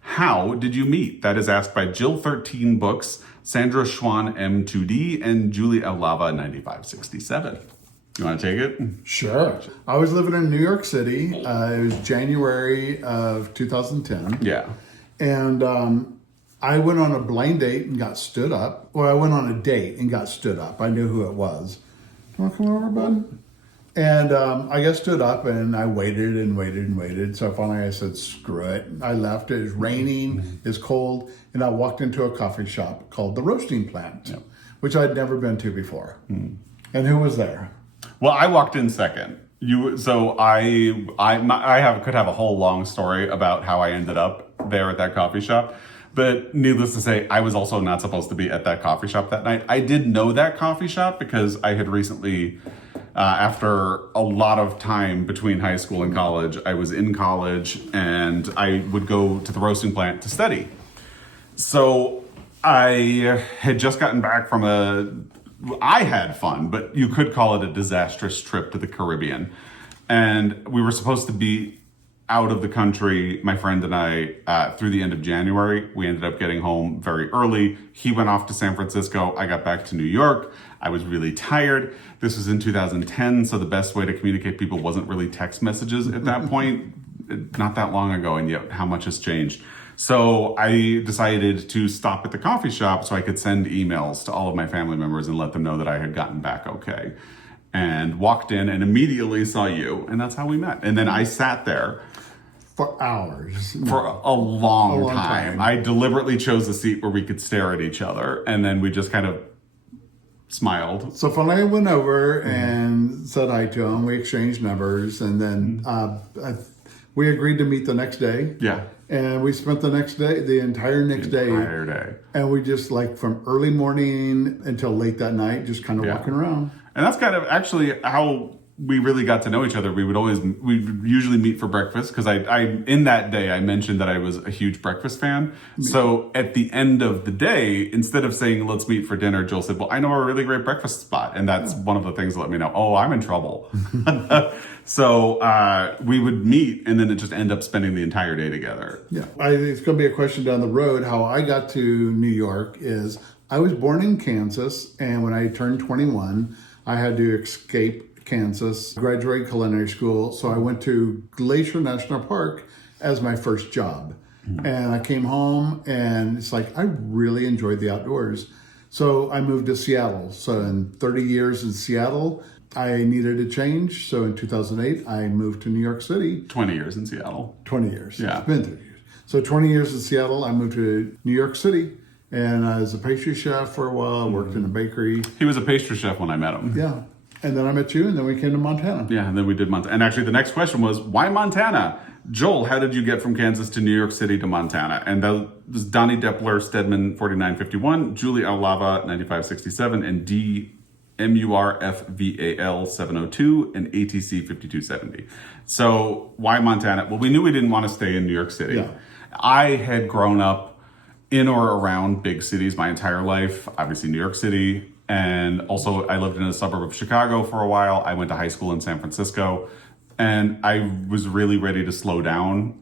How did you meet? That is asked by Jill13 Books, Sandra Schwan M2D, and Julie Elava 9567. You want to take it? Sure. I was living in New York City. It was January of 2010. Yeah. And I went on a blind date and got stood up. Well, I went on a date and got stood up. I knew who it was. You want to come over, bud? And I got stood up, and I waited and waited and waited. So finally I said, screw it. I left. It was raining, it's cold, and I walked into a coffee shop called The Roasting Plant, which I'd never been to before. And who was there? Well, I walked in second. I could have a whole long story about how I ended up there at that coffee shop. But needless to say, I was also not supposed to be at that coffee shop that night. I did know that coffee shop because I had recently... after a lot of time between high school and college, I was in college and I would go to the roasting plant to study. So I had just gotten back from I had fun, but you could call it a disastrous trip to the Caribbean. And we were supposed to be out of the country, my friend and I, through the end of January. We ended up getting home very early. He went off to San Francisco. I got back to New York. I was really tired. This was in 2010, so the best way to communicate people wasn't really text messages at that point. Not that long ago, and yet how much has changed. So I decided to stop at the coffee shop so I could send emails to all of my family members and let them know that I had gotten back okay. And walked in and immediately saw you, and that's how we met. And then I sat there for hours. For a long time. I deliberately chose a seat where we could stare at each other, and then we just kind of smiled. So finally I went over and said hi to him. We exchanged numbers, and then we agreed to meet the next day. Yeah. And we spent the entire next day. And we just, like, from early morning until late that night, just kind of walking around. And that's kind of actually how we really got to know each other. We'd usually meet for breakfast because in that day I mentioned that I was a huge breakfast fan. So at the end of the day, instead of saying let's meet for dinner, Jill said, well, I know a really great breakfast spot. And that's one of the things that let me know, oh, I'm in trouble. So we would meet, and then it just end up spending the entire day together. Yeah, it's going to be a question down the road. How I got to New York is I was born in Kansas, and when I turned 21, I had to escape Kansas, graduate culinary school. So I went to Glacier National Park as my first job. And I came home, and it's like, I really enjoyed the outdoors. So I moved to Seattle. So in 30 years in Seattle, I needed a change. So in 2008, I moved to New York City. 20 years in Seattle. 20 years. Yeah. It's been 30 years. So 20 years in Seattle, I moved to New York City. And I was a pastry chef for a while, worked in a bakery. He was a pastry chef when I met him. Yeah. And then I met you, and then we came to Montana. Yeah, and then we did Montana. And actually, the next question was, why Montana? Joel, how did you get from Kansas to New York City to Montana? And that was Donnie Deppler, Stedman, 4951, Julie Alava, 9567, and DMURFVAL 702, and ATC 5270. So why Montana? Well, we knew we didn't want to stay in New York City. Yeah. I had grown up in or around big cities my entire life, obviously New York City. And also I lived in a suburb of Chicago for a while. I went to high school in San Francisco. And I was really ready to slow down.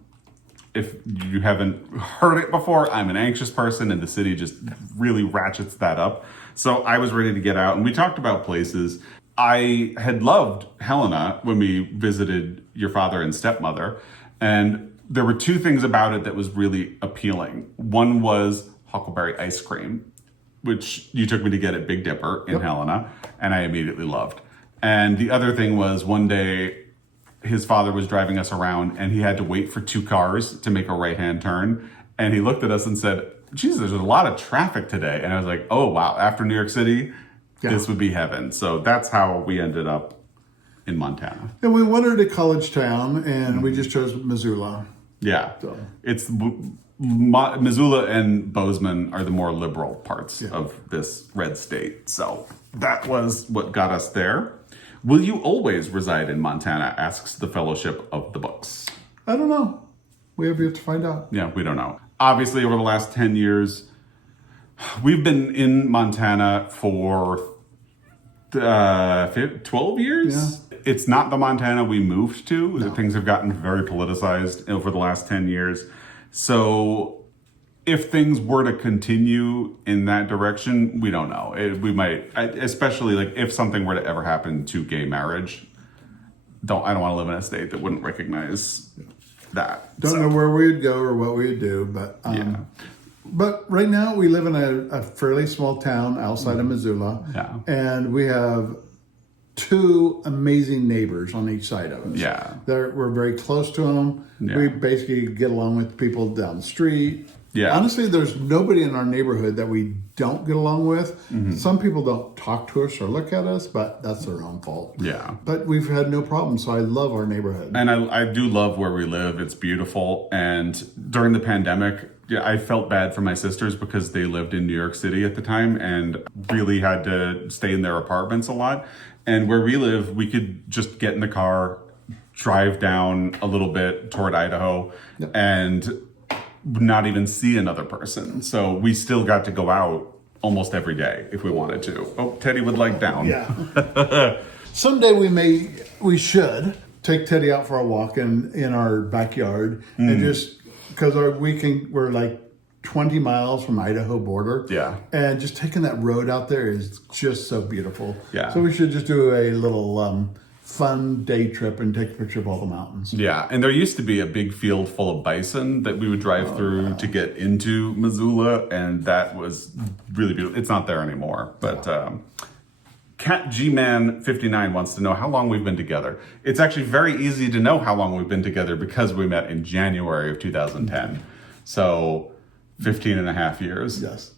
If you haven't heard it before, I'm an anxious person, and the city just really ratchets that up. So I was ready to get out, and we talked about places. I had loved Helena when we visited your father and stepmother, and there were two things about it that was really appealing. One was huckleberry ice cream, which you took me to get at Big Dipper in Helena, and I immediately loved. And the other thing was one day, his father was driving us around and he had to wait for two cars to make a right-hand turn. And he looked at us and said, "Jesus, there's a lot of traffic today." And I was like, oh, wow, after New York City, this would be heaven. So that's how we ended up in Montana. And we wanted a college town, and we just chose Missoula. Yeah. So. It's Missoula and Bozeman are the more liberal parts of this red state. So that was what got us there. Will you always reside in Montana? Asks the Fellowship of the Books. I don't know. We have yet to find out. Yeah, we don't know. Obviously, over the last 10 years, we've been in Montana for 12 years. Yeah. It's not the Montana we moved to. No. Things have gotten very politicized over the last 10 years. So if things were to continue in that direction, we don't know. We might, especially like if something were to ever happen to gay marriage. I don't want to live in a state that wouldn't recognize that. Don't know where we'd go or what we'd do, but But right now we live in a fairly small town outside of Missoula, and we have two amazing neighbors on each side of us. Yeah, we're very close to them. Yeah. We basically get along with people down the street. Yeah. Honestly, there's nobody in our neighborhood that we don't get along with. Mm-hmm. Some people don't talk to us or look at us, but that's their own fault. Yeah. But we've had no problem, so I love our neighborhood. And I do love where we live. It's beautiful. And during the pandemic, I felt bad for my sisters because they lived in New York City at the time and really had to stay in their apartments a lot. And where we live, we could just get in the car, drive down a little bit toward Idaho, and not even see another person. So we still got to go out almost every day if we wanted to. Oh, Teddy would like down. Yeah. Someday we should take Teddy out for a walk in our backyard and just because we're like 20 miles from Idaho border. Yeah. And just taking that road out there is just so beautiful. Yeah. So we should just do a little fun day trip and take a picture of all the mountains. Yeah, and there used to be a big field full of bison that we would drive through to get into Missoula, and that was really beautiful. It's not there anymore, but Cat G-Man 59 wants to know how long we've been together. It's actually very easy to know how long we've been together because we met in January of 2010. So 15 and a half years. Yes.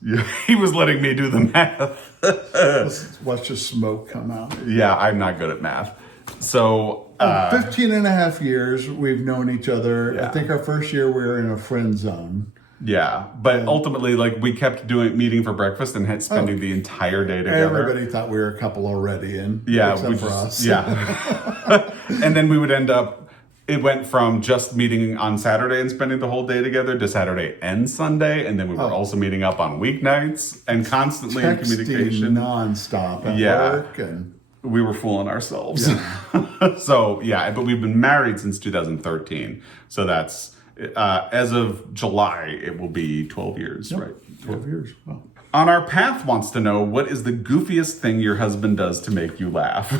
He was letting me do the math. Let's watch the smoke come out. Yeah, I'm not good at math. So 15 and a half years we've known each other. Yeah. I think our first year we were in a friend zone. Yeah, but ultimately, like, we kept meeting for breakfast and spending the entire day together. Everybody thought we were a couple already, and except for us. Yeah. And then we would end up, it went from just meeting on Saturday and spending the whole day together to Saturday and Sunday, and then we were also meeting up on weeknights and constantly in communication. Nonstop at work, and we were fooling ourselves. Yeah. So, but we've been married since 2013. So that's, as of July, it will be 12 years, right? 12 years. Wow. On Our Path wants to know, what is the goofiest thing your husband does to make you laugh?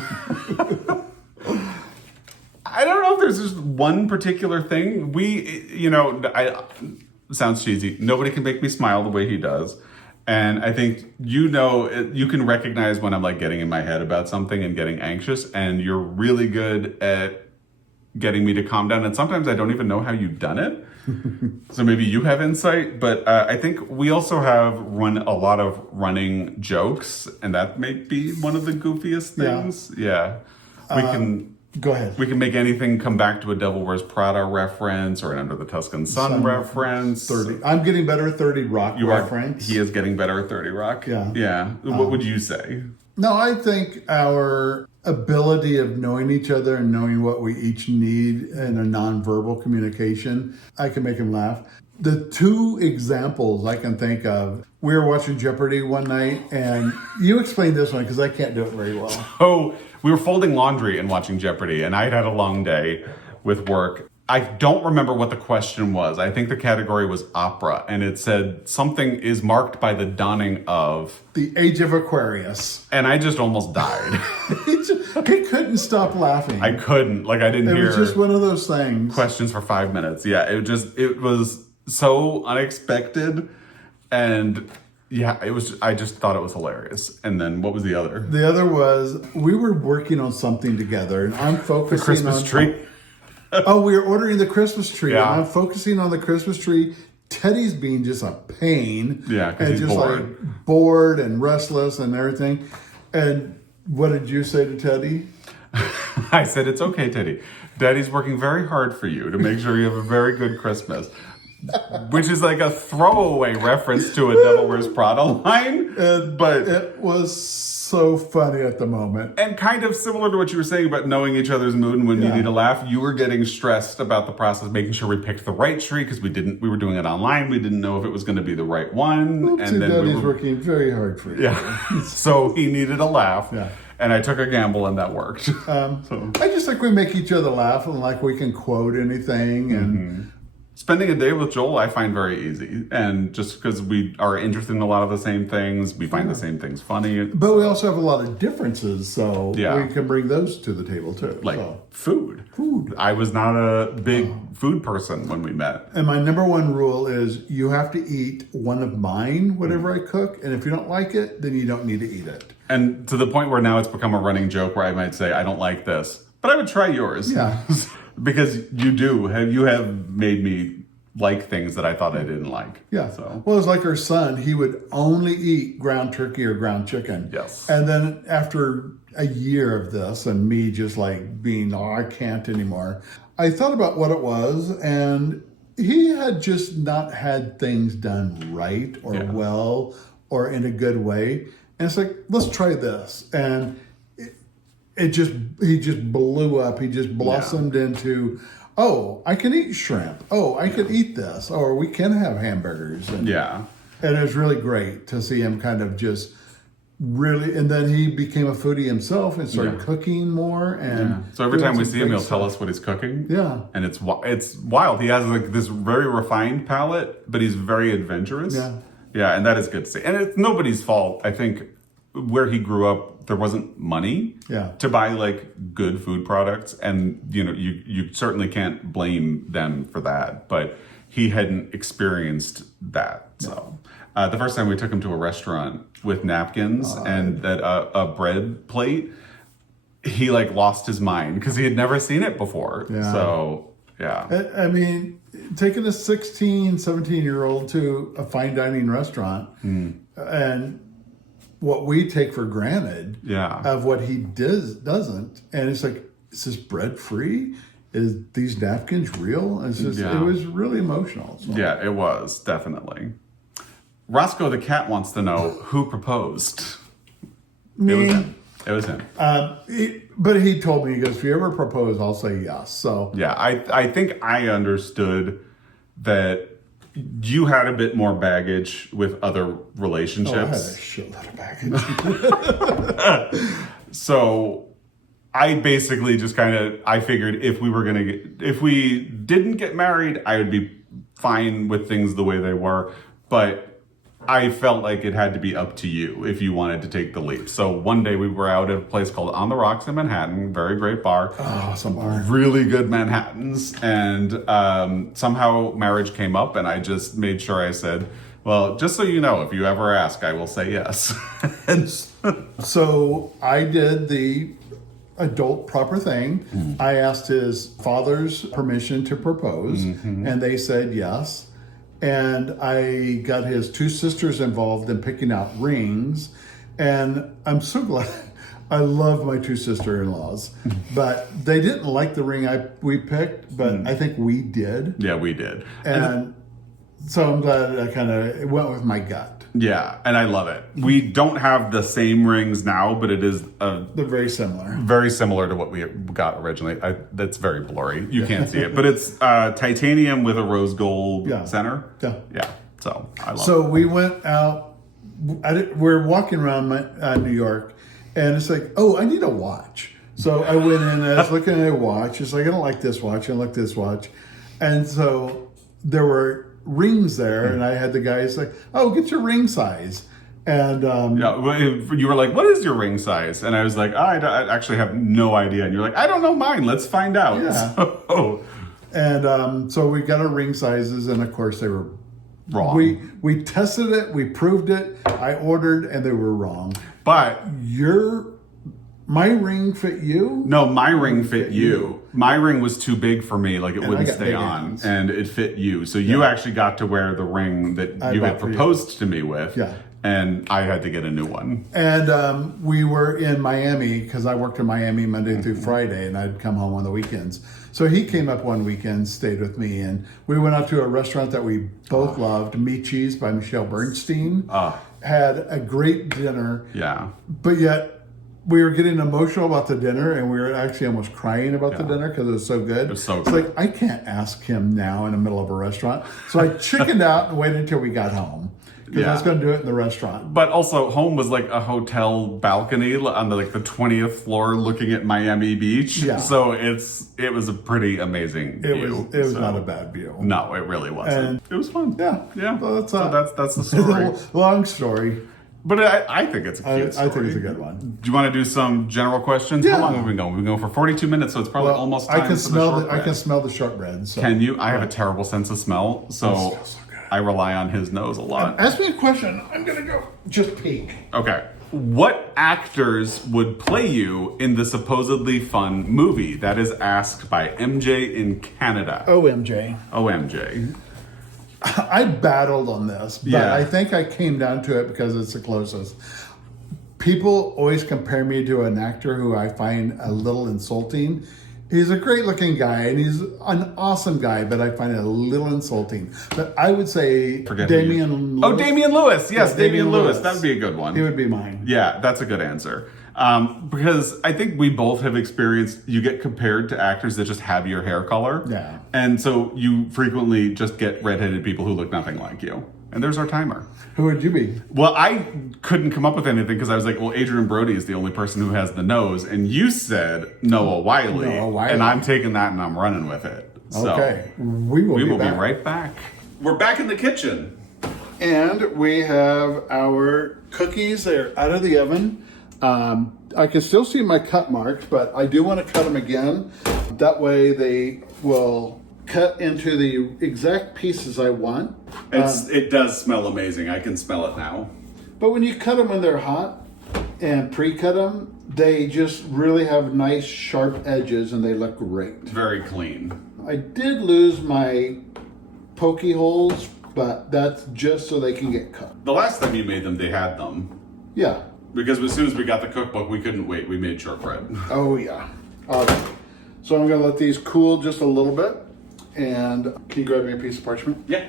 I don't know if there's just one particular thing. Sounds cheesy. Nobody can make me smile the way he does. And I think, you can recognize when I'm like getting in my head about something and getting anxious, and you're really good at getting me to calm down. And sometimes I don't even know how you've done it. So maybe you have insight, but I think we also have run a lot of running jokes, and that may be one of the goofiest things. Yeah. We can Go ahead. We can make anything come back to a Devil Wears Prada reference or an Under the Tuscan Sun reference. 30. I'm getting better at 30 Rock reference. He is getting better at 30 Rock. Yeah. Yeah. What would you say? No, I think our ability of knowing each other and knowing what we each need in a nonverbal communication, I can make him laugh. The two examples I can think of, we were watching Jeopardy one night, and you explained this one because I can't do it very well. Oh, we were folding laundry and watching Jeopardy, and I had a long day with work. I don't remember what the question was. I think the category was opera, and it said something is marked by the dawning of The Age of Aquarius. And I just almost died. He couldn't stop laughing. I couldn't. Like, I didn't hear. It was just one of those things. Questions for 5 minutes. Yeah, it was so unexpected, and yeah, I just thought it was hilarious. And then what was the other? The other was, we were working on something together, and I'm focusing The Christmas on tree. Oh, we were ordering the Christmas tree. Yeah. And I'm focusing on the Christmas tree. Teddy's being just a pain. Yeah, 'cause and he's just bored. like bored and restless and everything. And what did you say to Teddy? I said, it's okay, Teddy. Daddy's working very hard for you to make sure you have a very good Christmas. Which is like a throwaway reference to a Devil Wears Prada line. But It was so funny at the moment. and kind of similar to what you were saying about knowing each other's mood and when you need to laugh, you were getting stressed about the process, making sure we picked the right tree because we were doing it online. We didn't know if it was going to be the right one. Oopsie, Daddy's working very hard for you. Yeah. So he needed a laugh. Yeah. And I took a gamble and that worked. I just think we make each other laugh and like we can quote anything. And Spending a day with Joel, I find very easy. And just because we are interested in a lot of the same things, we find the same things funny. But we also have a lot of differences, so Yeah. we can bring those to the table too. Like So. food. I was not a big food person when we met. And my number one rule is you have to eat one of mine, whatever I cook, and if you don't like it, then you don't need to eat it. And to the point where now it's become a running joke where I might say, I don't like this, but I would try yours. Yeah. Because you have made me like things that I thought I didn't like. Yeah. So Well, it's like our son, he would only eat ground turkey or ground chicken. Yes. And then after a year of this and me just like being, I can't anymore, I thought about what it was, and he had just not had things done right or well or in a good way. And it's like, let's try this. And he just blew up. He just blossomed into, oh, I can eat shrimp. Oh, I can eat this. Or we can have hamburgers. And, yeah. and it was really great to see him kind of just really, and then he became a foodie himself and started cooking more. And So every doing time we some see him, great he'll tell stuff. us what he's cooking. Yeah. And it's wild. He has like this very refined palate, but he's very adventurous. Yeah. Yeah, and that is good to see. And it's nobody's fault. I think where he grew up, there wasn't money to buy like good food products. And, you certainly can't blame them for that. But he hadn't experienced that. So the first time we took him to a restaurant with napkins and that a bread plate, he like lost his mind because he had never seen it before. Yeah. So, yeah. I mean, taking a 16, 17-year-old to a fine dining restaurant and what we take for granted of what he doesn't. And it's like, is this bread free? Is these napkins real? It's just, it was really emotional. So. Yeah, it was, definitely. Roscoe the cat wants to know who proposed. Me. It was him. But he told me, he goes, if you ever propose, I'll say yes. So Yeah, I think I understood that you had a bit more baggage with other relationships. I had a shitload of baggage. So I basically just I figured if we didn't get married, I would be fine with things the way they were. But I felt like it had to be up to you if you wanted to take the leap. So one day we were out at a place called On the Rocks in Manhattan, very great bar. Oh, some bar. Really good Manhattans. And somehow marriage came up and I just made sure I said, well, just so you know, if you ever ask, I will say yes. So I did the adult proper thing. I asked his father's permission to propose, and they said yes. And I got his two sisters involved in picking out rings, and I'm so glad. I love my two sister-in-laws, but they didn't like the ring we picked, but I think we did. Yeah, we did. And so I'm glad I kind of went with my gut. Yeah, and I love it. We don't have the same rings now, but it is They're very similar. very similar to what we got originally. That's very blurry. You can't see it, but it's titanium with a rose gold center. Yeah. So I love it. So we went out. We're walking around New York, and it's like, oh, I need a watch. So I went in and I was looking at a watch. It's like, I don't like this watch. I like this watch. And so there were rings there, and I had the guys like, oh, get your ring size. And you were like, what is your ring size? And I was like, I actually have no idea. And you're like, I don't know mine. Let's find out. Yeah. So, and so we got our ring sizes, and of course they were wrong. We tested it, we proved it. I ordered, and they were wrong. But my ring fit you? No, my ring fit you. My ring was too big for me, like it wouldn't stay on, hands. and it fit you. So you actually got to wear the ring that you had proposed to me with. Yeah. And I had to get a new one. And we were in Miami, because I worked in Miami Monday through Friday, and I'd come home on the weekends. So he came up one weekend, stayed with me, and we went out to a restaurant that we both loved, Michi's by Michelle Bernstein. Had a great dinner. Yeah. But yet, we were getting emotional about the dinner, and we were actually almost crying about the dinner because it was so good. It was so good. It's like, I can't ask him now in the middle of a restaurant. So I chickened out and waited until we got home, because I was going to do it in the restaurant. But also, home was like a hotel balcony on the 20th floor looking at Miami Beach. Yeah. So it was a pretty amazing view. It was not a bad view. No, it really wasn't. And it was fun. Yeah. Yeah. Well, that's the story. Long story. But I think it's a cute story. I think it's a good one. Do you want to do some general questions? Yeah. How long have we been going? We've been going for 42 minutes, so it's probably almost time I can for smell the shortbread. I can smell the shortbread. So. Can you? I have a terrible sense of smell, so It smells so good. I rely on his nose a lot. Ask me a question. I'm going to go just peek. Okay. What actors would play you in the supposedly fun movie? That is asked by MJ in Canada. OMJ. OMJ. I battled on this, but I think I came down to it because it's the closest. People always compare me to an actor who I find a little insulting. He's a great looking guy, and he's an awesome guy, but I find it a little insulting. But I would say Damian Lewis. Oh, Damian Lewis. Yes, Damian Lewis. That would be a good one. He would be mine. Yeah, that's a good answer. Because I think we both have experienced, you get compared to actors that just have your hair color. Yeah. And so you frequently just get redheaded people who look nothing like you. And there's our timer. Who would you be? Well, I couldn't come up with anything because I was like, well, Adrian Brody is the only person who has the nose. And you said Noah Wiley. And I'm taking that and I'm running with it. So okay. We will be right back. We're back in the kitchen. And we have our cookies. They're out of the oven. I can still see my cut marks, but I do want to cut them again. That way they will cut into the exact pieces I want. It does smell amazing. I can smell it now. But when you cut them when they're hot and pre-cut them, they just really have nice sharp edges and they look great. Very clean. I did lose my pokey holes, but that's just so they can get cut. The last time you made them, they had them. Yeah. Because as soon as we got the cookbook, we couldn't wait. We made shortbread. Oh, yeah. All right. So I'm going to let these cool just a little bit. And can you grab me a piece of parchment? Yeah.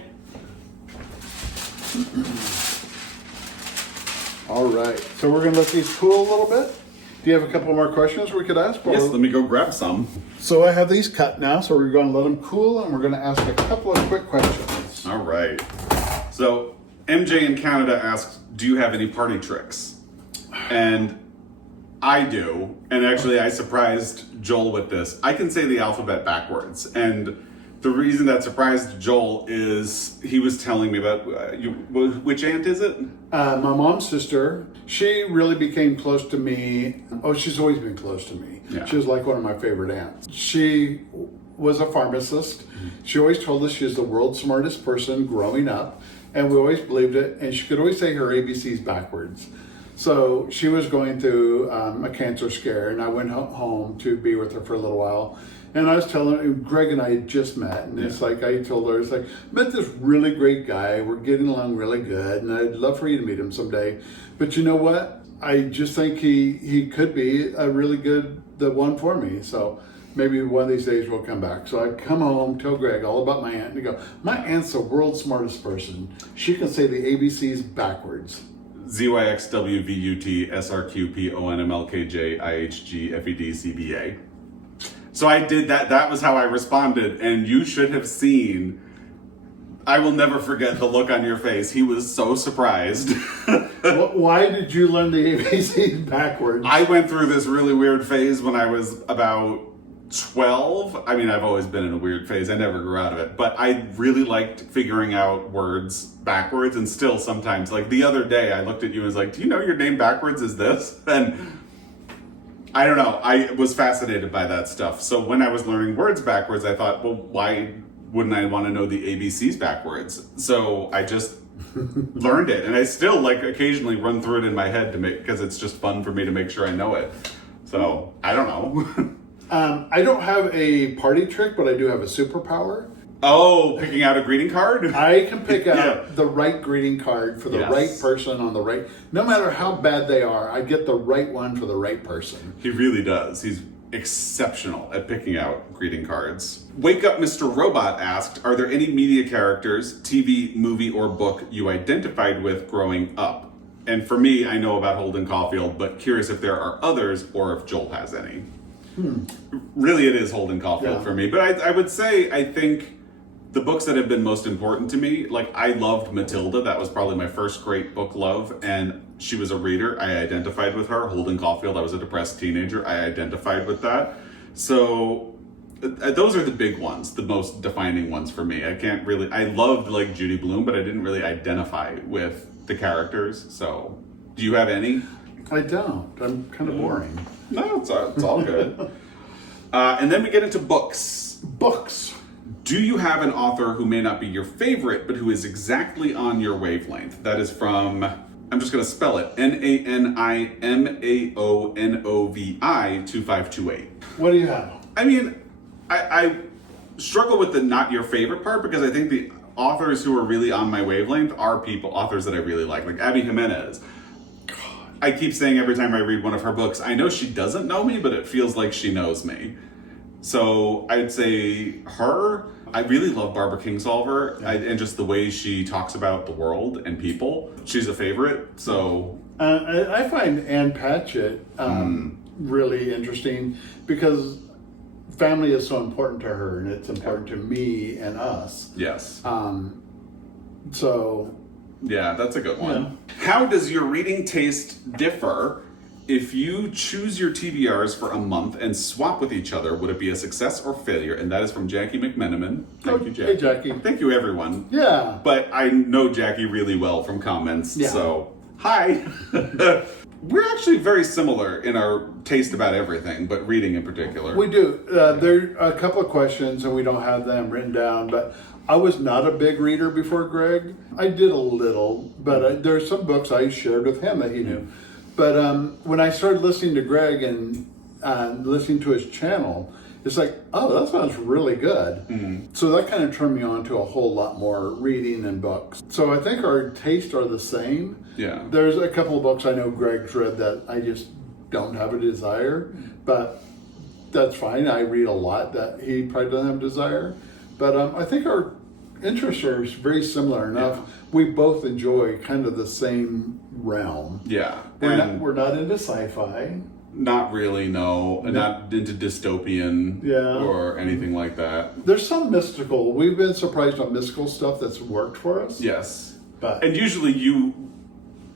All right. So we're going to let these cool a little bit. Do you have a couple more questions we could ask? Yes, let me go grab some. So I have these cut now, so we're going to let them cool, and we're going to ask a couple of quick questions. All right. So MJ in Canada asks, do you have any party tricks? And I do. And actually, I surprised Joel with this. I can say the alphabet backwards. And the reason that surprised Joel is he was telling me about, which aunt is it? My mom's sister. She really became close to me. Oh, she's always been close to me. Yeah. She was like one of my favorite aunts. She was a pharmacist. She always told us she was the world's smartest person growing up. And we always believed it. And she could always say her ABCs backwards. So she was going through a cancer scare, and I went home to be with her for a little while. And I was telling her, Greg and I had just met, and it's like, I told her, it's like, met this really great guy, we're getting along really good, and I'd love for you to meet him someday. But you know what? I just think he could be a really good, the one for me. So maybe one of these days we'll come back. So I come home, tell Greg all about my aunt, and go, my aunt's the world's smartest person. She can say the ABCs backwards. ZYXWVUTSRQPONMLKJIHGFEDCBA. So I did that. That was how I responded, and you should have seen. I will never forget the look on your face. He was so surprised. Why did you learn the ABCs backwards? I went through this really weird phase when I was about 12. I mean, I've always been in a weird phase. I never grew out of it. But I really liked figuring out words backwards, and still sometimes, like the other day, I looked at you and was like, do you know your name backwards is this? And I don't know. I was fascinated by that stuff. So when I was learning words backwards, I thought, well, why wouldn't I want to know the ABCs backwards? So I just learned it. And I still like occasionally run through it in my head to make, because it's just fun for me to make sure I know it. So I don't know. I don't have a party trick, but I do have a superpower. Oh, picking out a greeting card? I can pick out the right greeting card for the right person on the right, no matter how bad they are, I get the right one for the right person. He really does. He's exceptional at picking out greeting cards. Wake Up Mr. Robot asked, are there any media characters, TV, movie, or book you identified with growing up? And for me, I know about Holden Caulfield, but curious if there are others or if Joel has any. Really, it is Holden Caulfield for me. But I would say, I think the books that have been most important to me, like I loved Matilda. That was probably my first great book love. And she was a reader. I identified with her. Holden Caulfield, I was a depressed teenager. I identified with that. So those are the big ones, the most defining ones for me. I loved like Judy Blume, but I didn't really identify with the characters. So do you have any? I don't. I'm kind of boring. No, it's all good. And then we get into books. Books. Do you have an author who may not be your favorite, but who is exactly on your wavelength? That is from, I'm just going to spell it, NANIMAONOVI 2528. What do you have? I mean, I struggle with the not your favorite part, because I think the authors who are really on my wavelength are authors that I really like Abby Jimenez. I keep saying every time I read one of her books, I know she doesn't know me, but it feels like she knows me. So I'd say her. I really love Barbara Kingsolver, and just the way she talks about the world and people. She's a favorite. So I find Ann Patchett really interesting, because family is so important to her, and it's important to me and us. Yes. So. Yeah, that's a good one. Yeah. How does your reading taste differ? If you choose your TBRs for a month and swap with each other, would it be a success or failure? And that is from Jackie McMenamin. Thank you, Jackie. Hey, Jackie. Thank you, everyone. Yeah. But I know Jackie really well from comments, so hi. We're actually very similar in our taste about everything, but reading in particular. We do. There are a couple of questions, and we don't have them written down, but I was not a big reader before Greg. I did a little, but there are some books I shared with him that he knew. But when I started listening to Greg and listening to his channel, it's like, oh, that sounds really good. Mm-hmm. So that kind of turned me on to a whole lot more reading and books. So I think our tastes are the same. Yeah. There's a couple of books I know Greg's read that I just don't have a desire, but that's fine. I read a lot that he probably doesn't have a desire. But I think our interests are very similar enough. Yeah. We both enjoy kind of the same realm. Yeah. We're not into sci-fi. Not really, no. Not into dystopian or anything like that. There's some mystical. We've been surprised on mystical stuff that's worked for us. Yes. And usually you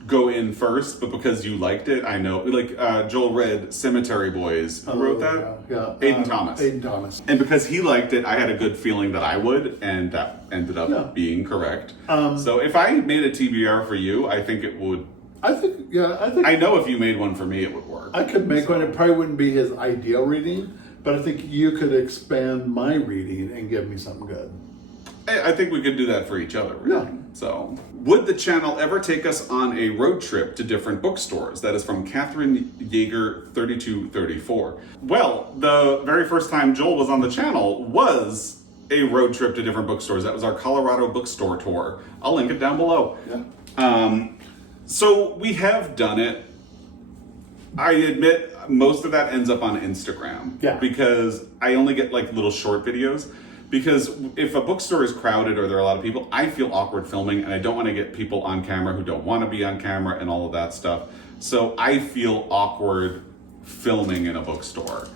go in first, but because you liked it, I know. Like Joel read Cemetery Boys. Who wrote that? Yeah. Aidan Thomas. Aidan Thomas. And because he liked it, I had a good feeling that I would, and that ended up being correct. So if I made a TBR for you, I think it would. I think. I know if you made one for me, it would work. I could make one. It probably wouldn't be his ideal reading, but I think you could expand my reading and give me something good. I think we could do that for each other, really. Yeah. So, would the channel ever take us on a road trip to different bookstores? That is from Catherine Yeager 3234. Well, the very first time Joel was on the channel was a road trip to different bookstores. That was our Colorado bookstore tour. I'll link it down below. Yeah. So we have done it. I admit most of that ends up on Instagram. Yeah. Because I only get like little short videos. Because if a bookstore is crowded or there are a lot of people, I feel awkward filming and I don't want to get people on camera who don't want to be on camera and all of that stuff. So I feel awkward filming in a bookstore.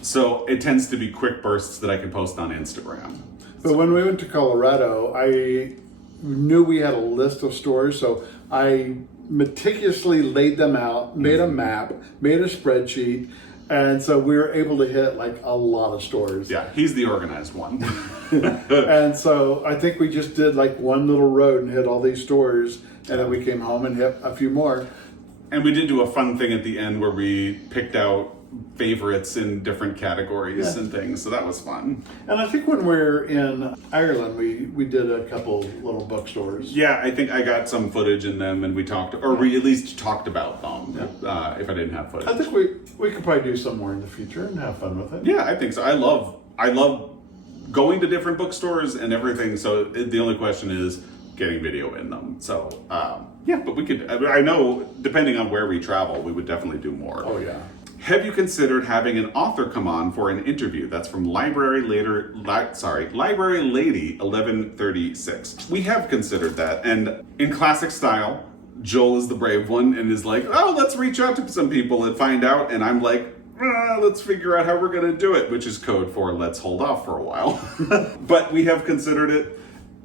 So it tends to be quick bursts that I can post on Instagram. But when we went to Colorado, I knew we had a list of stores, so I meticulously laid them out, made a map, made a spreadsheet, and so we were able to hit like a lot of stores. Yeah, he's the organized one. And so I think we just did like one little road and hit all these stores, and then we came home and hit a few more. And we did do a fun thing at the end where we picked out favorites in different categories and things, so that was fun. And I think when we were in Ireland, we did a couple little bookstores. Yeah, I think I got some footage in them and we talked, or we at least talked about them if I didn't have footage. I think we could probably do some more in the future and have fun with it. Yeah, I think so. I love going to different bookstores and everything, so the only question is getting video in them. So, yeah, but we could, I know, depending on where we travel, we would definitely do more. Oh, yeah. Have you considered having an author come on for an interview? That's from Library Lady 1136. We have considered that, and in classic style, Joel is the brave one and is like, oh, let's reach out to some people and find out, and I'm like, let's figure out how we're going to do it, which is code for let's hold off for a while. But we have considered it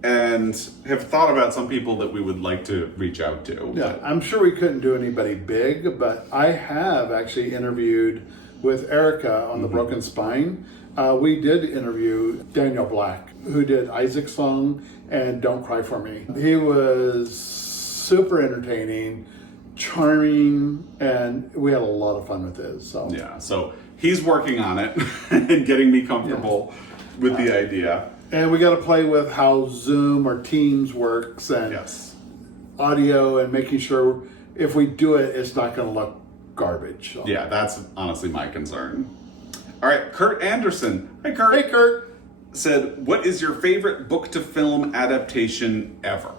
and have thought about some people that we would like to reach out to. Yeah, I'm sure we couldn't do anybody big, but I have actually interviewed with Erica on The Broken Spine. We did interview Daniel Black, who did Isaac's Song and Don't Cry For Me. He was super entertaining, charming, and we had a lot of fun with his. So yeah, so he's working on it and getting me comfortable with the idea. And we got to play with how Zoom or Teams works and audio, and making sure if we do it, it's not going to look garbage. So. Yeah, that's honestly my concern. All right, Kurt Anderson. Hi, Kurt. Hey, Kurt. Said, what is your favorite book to film adaptation ever?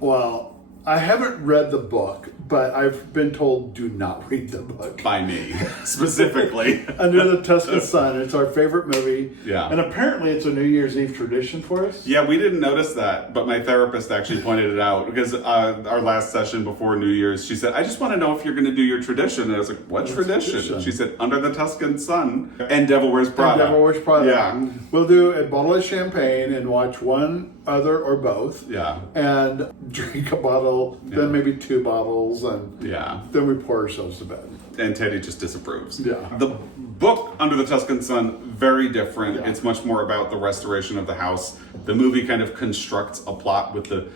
Well, I haven't read the book, but I've been told do not read the book. By me, specifically. Under the Tuscan Sun. It's our favorite movie. Yeah. And apparently it's a New Year's Eve tradition for us. Yeah, we didn't notice that, but my therapist actually pointed it out because our last session before New Year's, she said, I just want to know if you're going to do your tradition. And I was like, what tradition? She said, Under the Tuscan Sun and Devil Wears Prada. And Devil Wears Prada. Yeah. We'll do a bottle of champagne and watch one, other, or both. Yeah. And drink a bottle, then maybe two bottles, and then we pour ourselves to bed. And Teddy just disapproves. Yeah. The book, Under the Tuscan Sun, very different. Yeah. It's much more about the restoration of the house. The movie kind of constructs a plot with the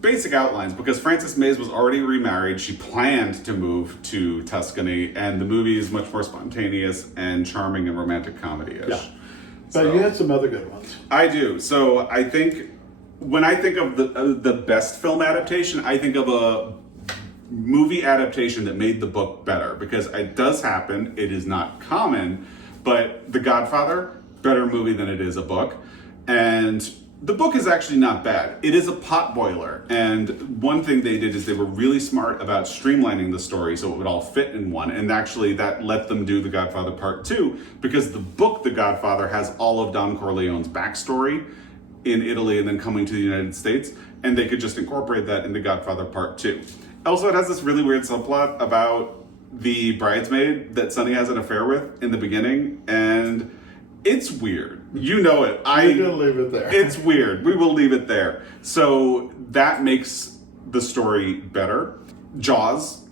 basic outlines because Frances Mays was already remarried. She planned to move to Tuscany, and the movie is much more spontaneous and charming and romantic comedy-ish. Yeah. But you had some other good ones. I do. So I think when I think of the best film adaptation, I think of a movie adaptation that made the book better, because it does happen. It is not common, but The Godfather, better movie than it is a book. And the book is actually not bad. It is a potboiler. And one thing they did is they were really smart about streamlining the story so it would all fit in one. And actually that let them do The Godfather Part 2, because the book The Godfather has all of Don Corleone's backstory in Italy and then coming to the United States. And they could just incorporate that in The Godfather Part 2. Also, it has this really weird subplot about the bridesmaid that Sonny has an affair with in the beginning. And it's weird. You know it. We're gonna leave it there. It's weird. We will leave it there. So that makes the story better. Jaws,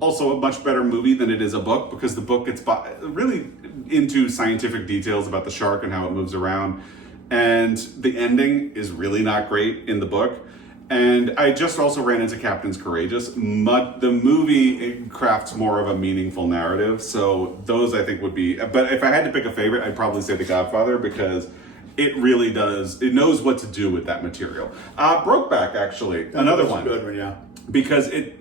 also a much better movie than it is a book, because the book gets really into scientific details about the shark and how it moves around. And the ending is really not great in the book. And I just also ran into Captain's Courageous. The movie, it crafts more of a meaningful narrative. So those I think would be, but if I had to pick a favorite, I'd probably say The Godfather, because It really does. It knows what to do with that material. Brokeback, actually, another That's one. a good one, yeah. Because it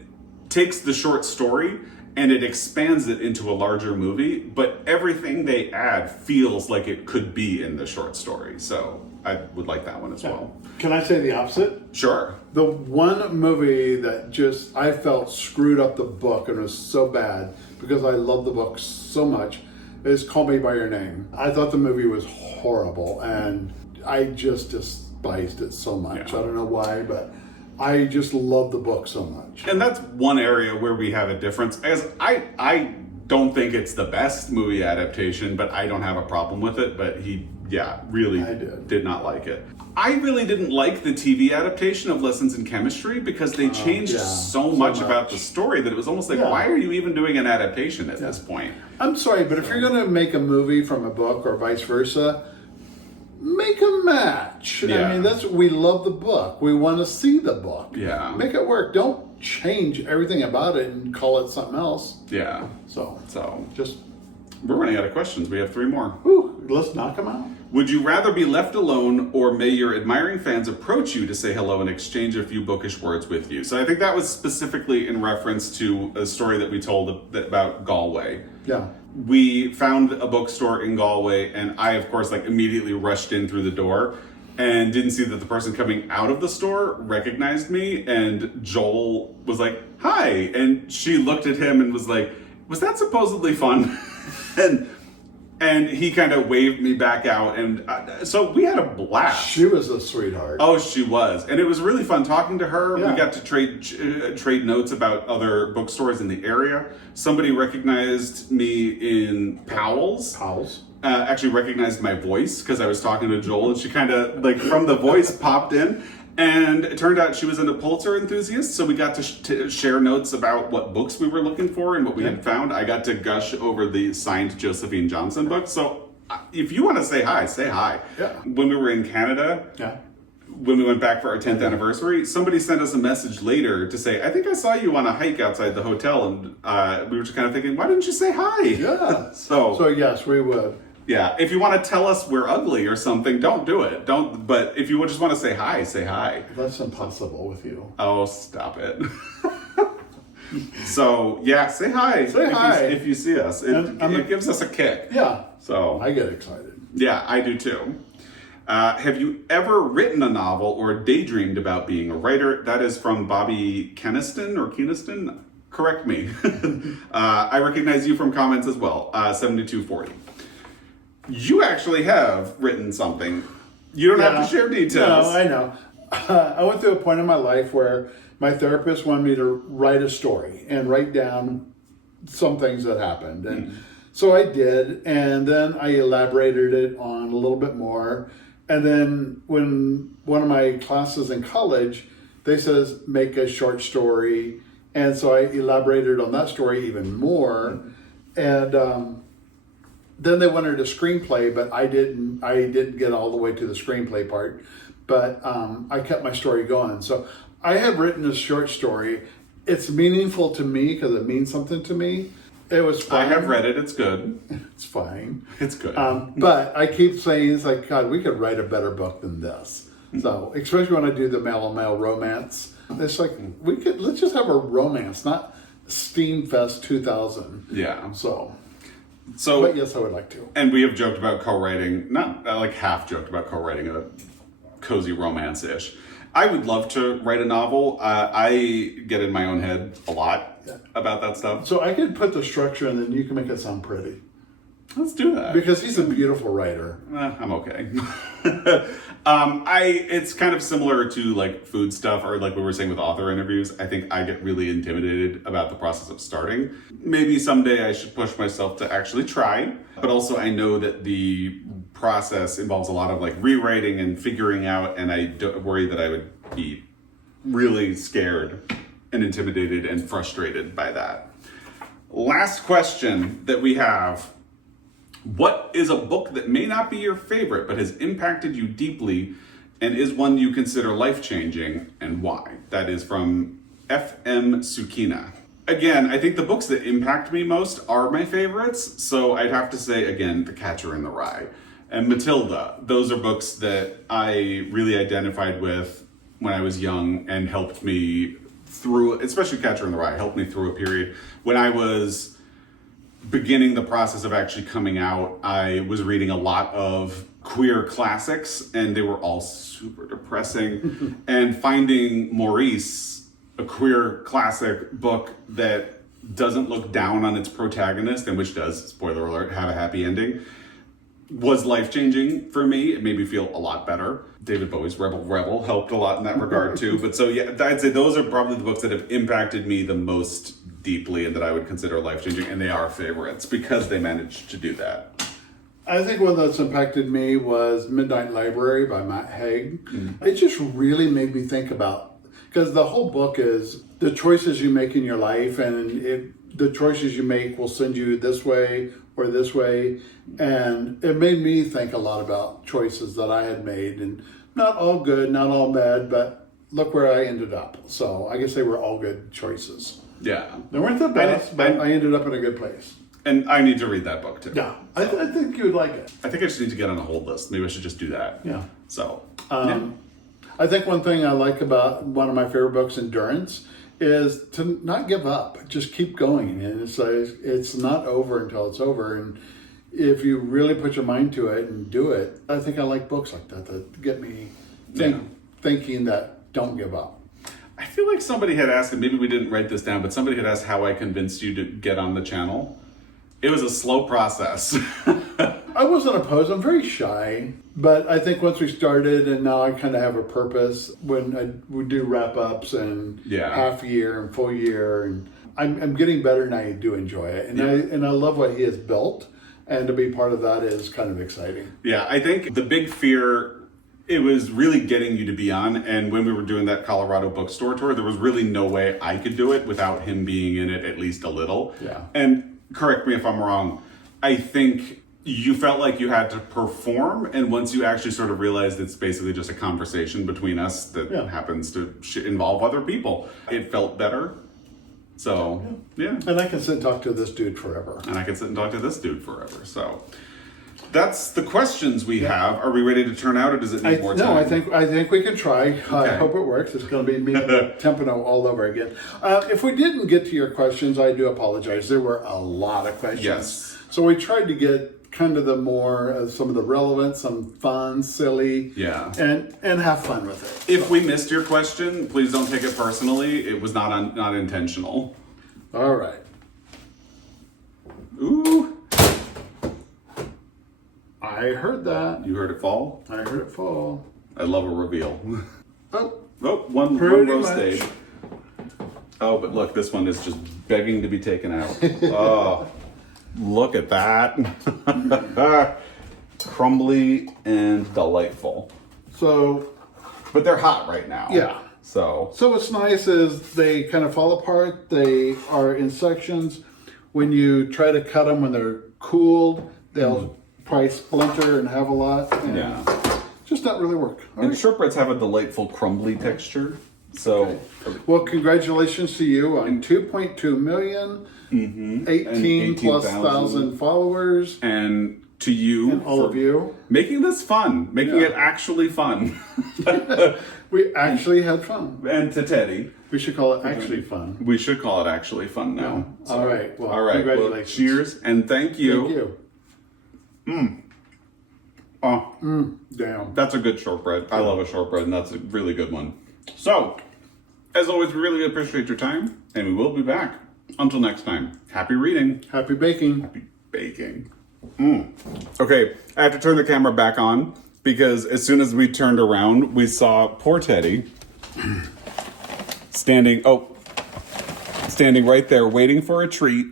takes the short story and it expands it into a larger movie, but everything they add feels like it could be in the short story. So I would like that one as well. Can I say the opposite? Sure. The one movie that just I felt screwed up the book and was so bad because I love the book so much is Call Me by Your Name. I thought the movie was horrible and I just despised it so much. Yeah. I don't know why, but I just love the book so much. And that's one area where we have a difference. As I don't think it's the best movie adaptation, but I don't have a problem with it. But he, really did not like it. I really didn't like the TV adaptation of Lessons in Chemistry because they changed so much about the story that it was almost like, why are you even doing an adaptation at this point? I'm sorry, but if you're going to make a movie from a book or vice versa, make a match. Yeah. I mean, that's we love the book. We want to see the book. Yeah. Make it work. Don't change everything about it and call it something else. Yeah. So Just we're running out of questions. We have 3 more. Let's knock them out. Would you rather be left alone, or may your admiring fans approach you to say hello and exchange a few bookish words with you? So I think that was specifically in reference to a story that we told about Galway. Yeah. We found a bookstore in Galway, and I, of course, immediately rushed in through the door and didn't see that the person coming out of the store recognized me, and Joel was like, "Hi," and she looked at him and was like, "Was that supposedly fun?" and he kind of waved me back out, and so we had a blast. She was a sweetheart. Oh, she was, and it was really fun talking to her. Yeah. We got to trade notes about other bookstores in the area. Somebody recognized me in Powell's. Actually recognized my voice because I was talking to Joel, and she kind of from the voice popped in. And it turned out she was a Pulitzer enthusiast, so we got to share notes about what books we were looking for and what we had found. I got to gush over the signed Josephine Johnson book. So if you want to say hi, say hi. Yeah. When we were in Canada, when we went back for our 10th anniversary, somebody sent us a message later to say, "I think I saw you on a hike outside the hotel," and we were just kind of thinking, why didn't you say hi? Yeah. So yes, we would. Yeah, if you want to tell us we're ugly or something, don't do it. Don't. But if you just want to say hi, say hi. That's impossible with you. Oh, stop it. So say hi. Say hi if you see us. It gives us a kick. Yeah. So I get excited. Yeah, I do too. Have you ever written a novel or daydreamed about being a writer? That is from Bobby Keniston. Correct me. I recognize you from comments as well. 7240. You actually have written something. You don't have to share details. No, I know. I went through a point in my life where my therapist wanted me to write a story and write down some things that happened. And so I did, and then I elaborated it on a little bit more. And then when one of my classes in college, they says, make a short story. And so I elaborated on that story even more. And then they wanted a screenplay, but I didn't get all the way to the screenplay part. But I kept my story going. So I have written a short story. It's meaningful to me because it means something to me. It was fine. I have read it. It's good. It's fine. It's good. But I keep saying, it's like, God, we could write a better book than this. So, especially when I do the male-on-male romance, it's like, let's just have a romance, not Steamfest 2000. Yeah. So, but yes, I would like to. And we have joked about co-writing, not half joked about co-writing a cozy romance-ish. I would love to write a novel. I get in my own head a lot about that stuff. So I could put the structure and then you can make it sound pretty. Let's do that. Because he's a beautiful writer. I'm okay. It's kind of similar to food stuff or like we were saying with author interviews. I think I get really intimidated about the process of starting. Maybe someday I should push myself to actually try. But also I know that the process involves a lot of rewriting and figuring out, and I worry that I would be really scared and intimidated and frustrated by that. Last question that we have. What is a book that may not be your favorite but has impacted you deeply and is one you consider life-changing, and why? That is from F.M. Sukina. Again, I think the books that impact me most are my favorites, so I'd have to say, again, The Catcher in the Rye. and Matilda. Those are books that I really identified with when I was young and helped me through, especially Catcher in the Rye, helped me through a period. When I was beginning the process of actually coming out, I was reading a lot of queer classics, and they were all super depressing. And finding Maurice, a queer classic book that doesn't look down on its protagonist, and which does, spoiler alert, have a happy ending, was life-changing for me. It made me feel a lot better. David Bowie's Rebel Rebel helped a lot in that regard too. But so yeah, I'd say those are probably the books that have impacted me the most deeply and that I would consider life-changing, and they are favorites because they managed to do that. I think one that's impacted me was Midnight Library by Matt Haig. It just really made me think about, because the whole book is the choices you make in your life, and the choices you make will send you this way or this way. And it made me think a lot about choices that I had made, and not all good, not all bad, but look where I ended up. So I guess they were all good choices. Yeah. They weren't the best, but I ended up in a good place. And I need to read that book too. Yeah, I think you would like it. I think I just need to get on a hold list. Maybe I should just do that. Yeah. So, I think one thing I like about one of my favorite books, Endurance, is to not give up. Just keep going. And it's like, it's not over until it's over. And if you really put your mind to it and do it, I think I like books like that get me thinking that don't give up. I feel like somebody had asked, and maybe we didn't write this down, but somebody had asked how I convinced you to get on the channel. It was a slow process. I wasn't opposed. I'm very shy. But I think once we started, and now I kind of have a purpose when I would do wrap-ups and half year and full year. And I'm getting better, and I do enjoy it. And I love what he has built. And to be part of that is kind of exciting. Yeah, I think the big fear, it was really getting you to be on. And when we were doing that Colorado bookstore tour, there was really no way I could do it without him being in it at least a little. Yeah. And correct me if I'm wrong, I think you felt like you had to perform. And once you actually sort of realized it's basically just a conversation between us that happens to involve other people, it felt better. So, yeah. And I can sit and talk to this dude forever. And I can sit and talk to this dude forever. So that's the questions we have. Are we ready to turn out, or does it need more time? No, I think we can try. Okay. I hope it works. It's going to be me and Tempano all over again. If we didn't get to your questions, I do apologize. There were a lot of questions. Yes. So we tried to get kind of the more, some of the relevant, some fun, silly, and have fun with it. If we missed your question, please don't take it personally. It was not intentional. All right. Ooh. I heard that. You heard it fall? I heard it fall. I love a reveal. Oh, one pretty row much. stayed. Oh, but look, this one is just begging to be taken out. Oh, look at that. Crumbly and delightful. So, but they're hot right now. Yeah. So what's nice is they kind of fall apart. They are in sections. When you try to cut them when they're cooled, they'll probably splinter and have a lot. And just not really work. And shortbreads have a delightful crumbly texture. So, well, congratulations to you on 2.2 million, 18 plus thousand followers. And to you, and all of you, making this fun, making it actually fun. We actually had fun. And to Teddy, we should call it actually fun. We should call it actually fun now. Yeah. So, all right. Well, all right. Congratulations. Well, cheers and thank you. Thank you. Oh, damn. That's a good shortbread. I love a shortbread, and that's a really good one. So, as always, we really appreciate your time, and we will be back. Until next time, happy reading. Happy baking. Happy baking. Okay, I have to turn the camera back on because as soon as we turned around, we saw poor Teddy standing right there waiting for a treat.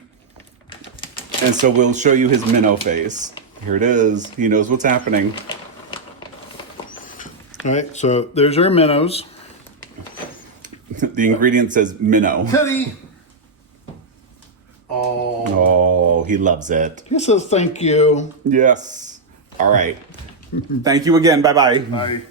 And so we'll show you his minnow face. Here it is. He knows what's happening. All right, so there's our minnows. The ingredient says minnow. Teddy! Oh, he loves it. He says thank you. Yes. All right. Thank you again. Bye-bye. Bye.